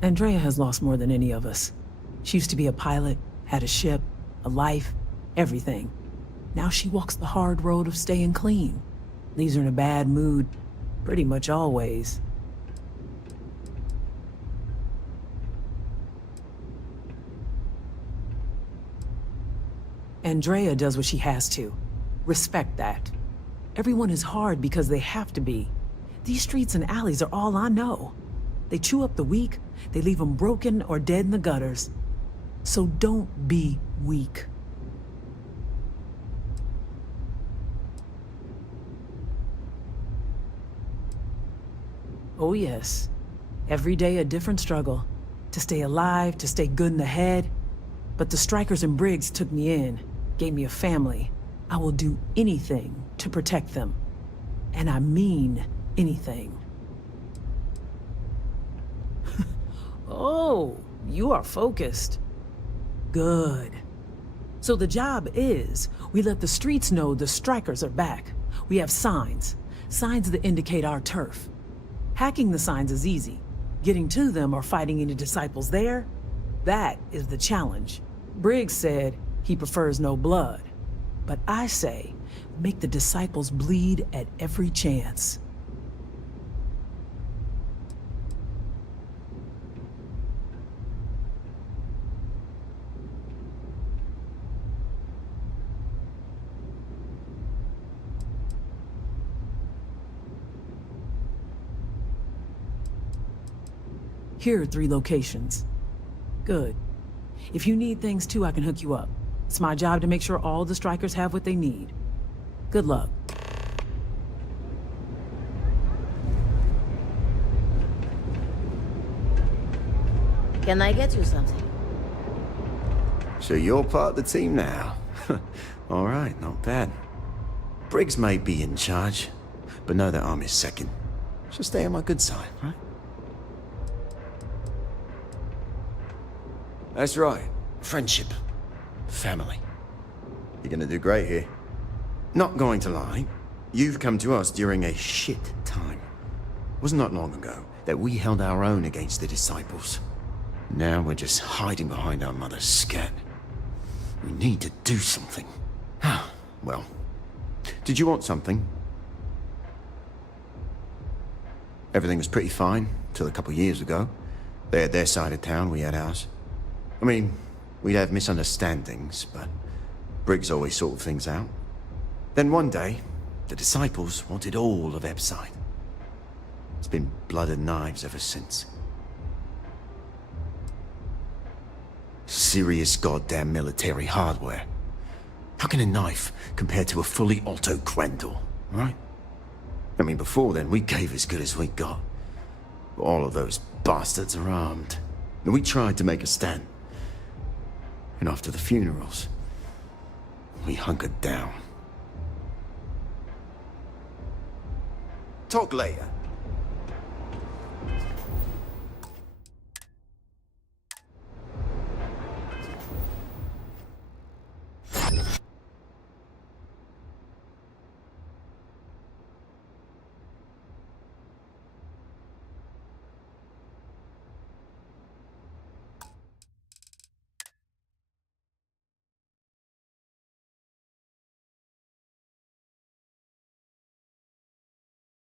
Andrea has lost more than any of us. She used to be a pilot, had a ship, a life, everything. Now she walks the hard road of staying clean. Leaves her in a bad mood, pretty much always. Andrea does what she has to. Respect that. Everyone is hard because they have to be. These streets and alleys are all I know. They chew up the weak, they leave them broken or dead in the gutters. So don't be weak. Oh yes, every day a different struggle. To stay alive, to stay good in the head. But the strikers and Briggs took me in, gave me a family. I will do anything to protect them. And I mean anything. Oh, you are focused. Good. So the job is, we let the streets know the strikers are back. We have signs. Signs that indicate our turf. Hacking the signs is easy. Getting to them or fighting any disciples there, that is the challenge. Briggs said he prefers no blood. But I say, make the disciples bleed at every chance. Here are 3 locations. Good. If you need things too, I can hook you up. It's my job to make sure all the strikers have what they need. Good luck. Can I get you something? So you're part of the team now? All right, not bad. Briggs may be in charge, but know that I'm his second. So stay on my good side, right? That's right. Friendship. Family. You're gonna do great here. Not going to lie, you've come to us during a shit time. Wasn't that long ago that we held our own against the disciples. Now we're just hiding behind our mother's scat. We need to do something. Well, did you want something? Everything was pretty fine till a couple years ago. They had their side of town, we had ours. I mean, we'd have misunderstandings, but Briggs always sorted things out. Then one day, the disciples wanted all of Ebside. It's been blood and knives ever since. Serious goddamn military hardware. How can a knife compare to a fully auto Crandall, right? I mean, before then, we gave as good as we got. all of those bastards are armed. And we tried to make a stand. And after the funerals, we hunkered down. Talk later.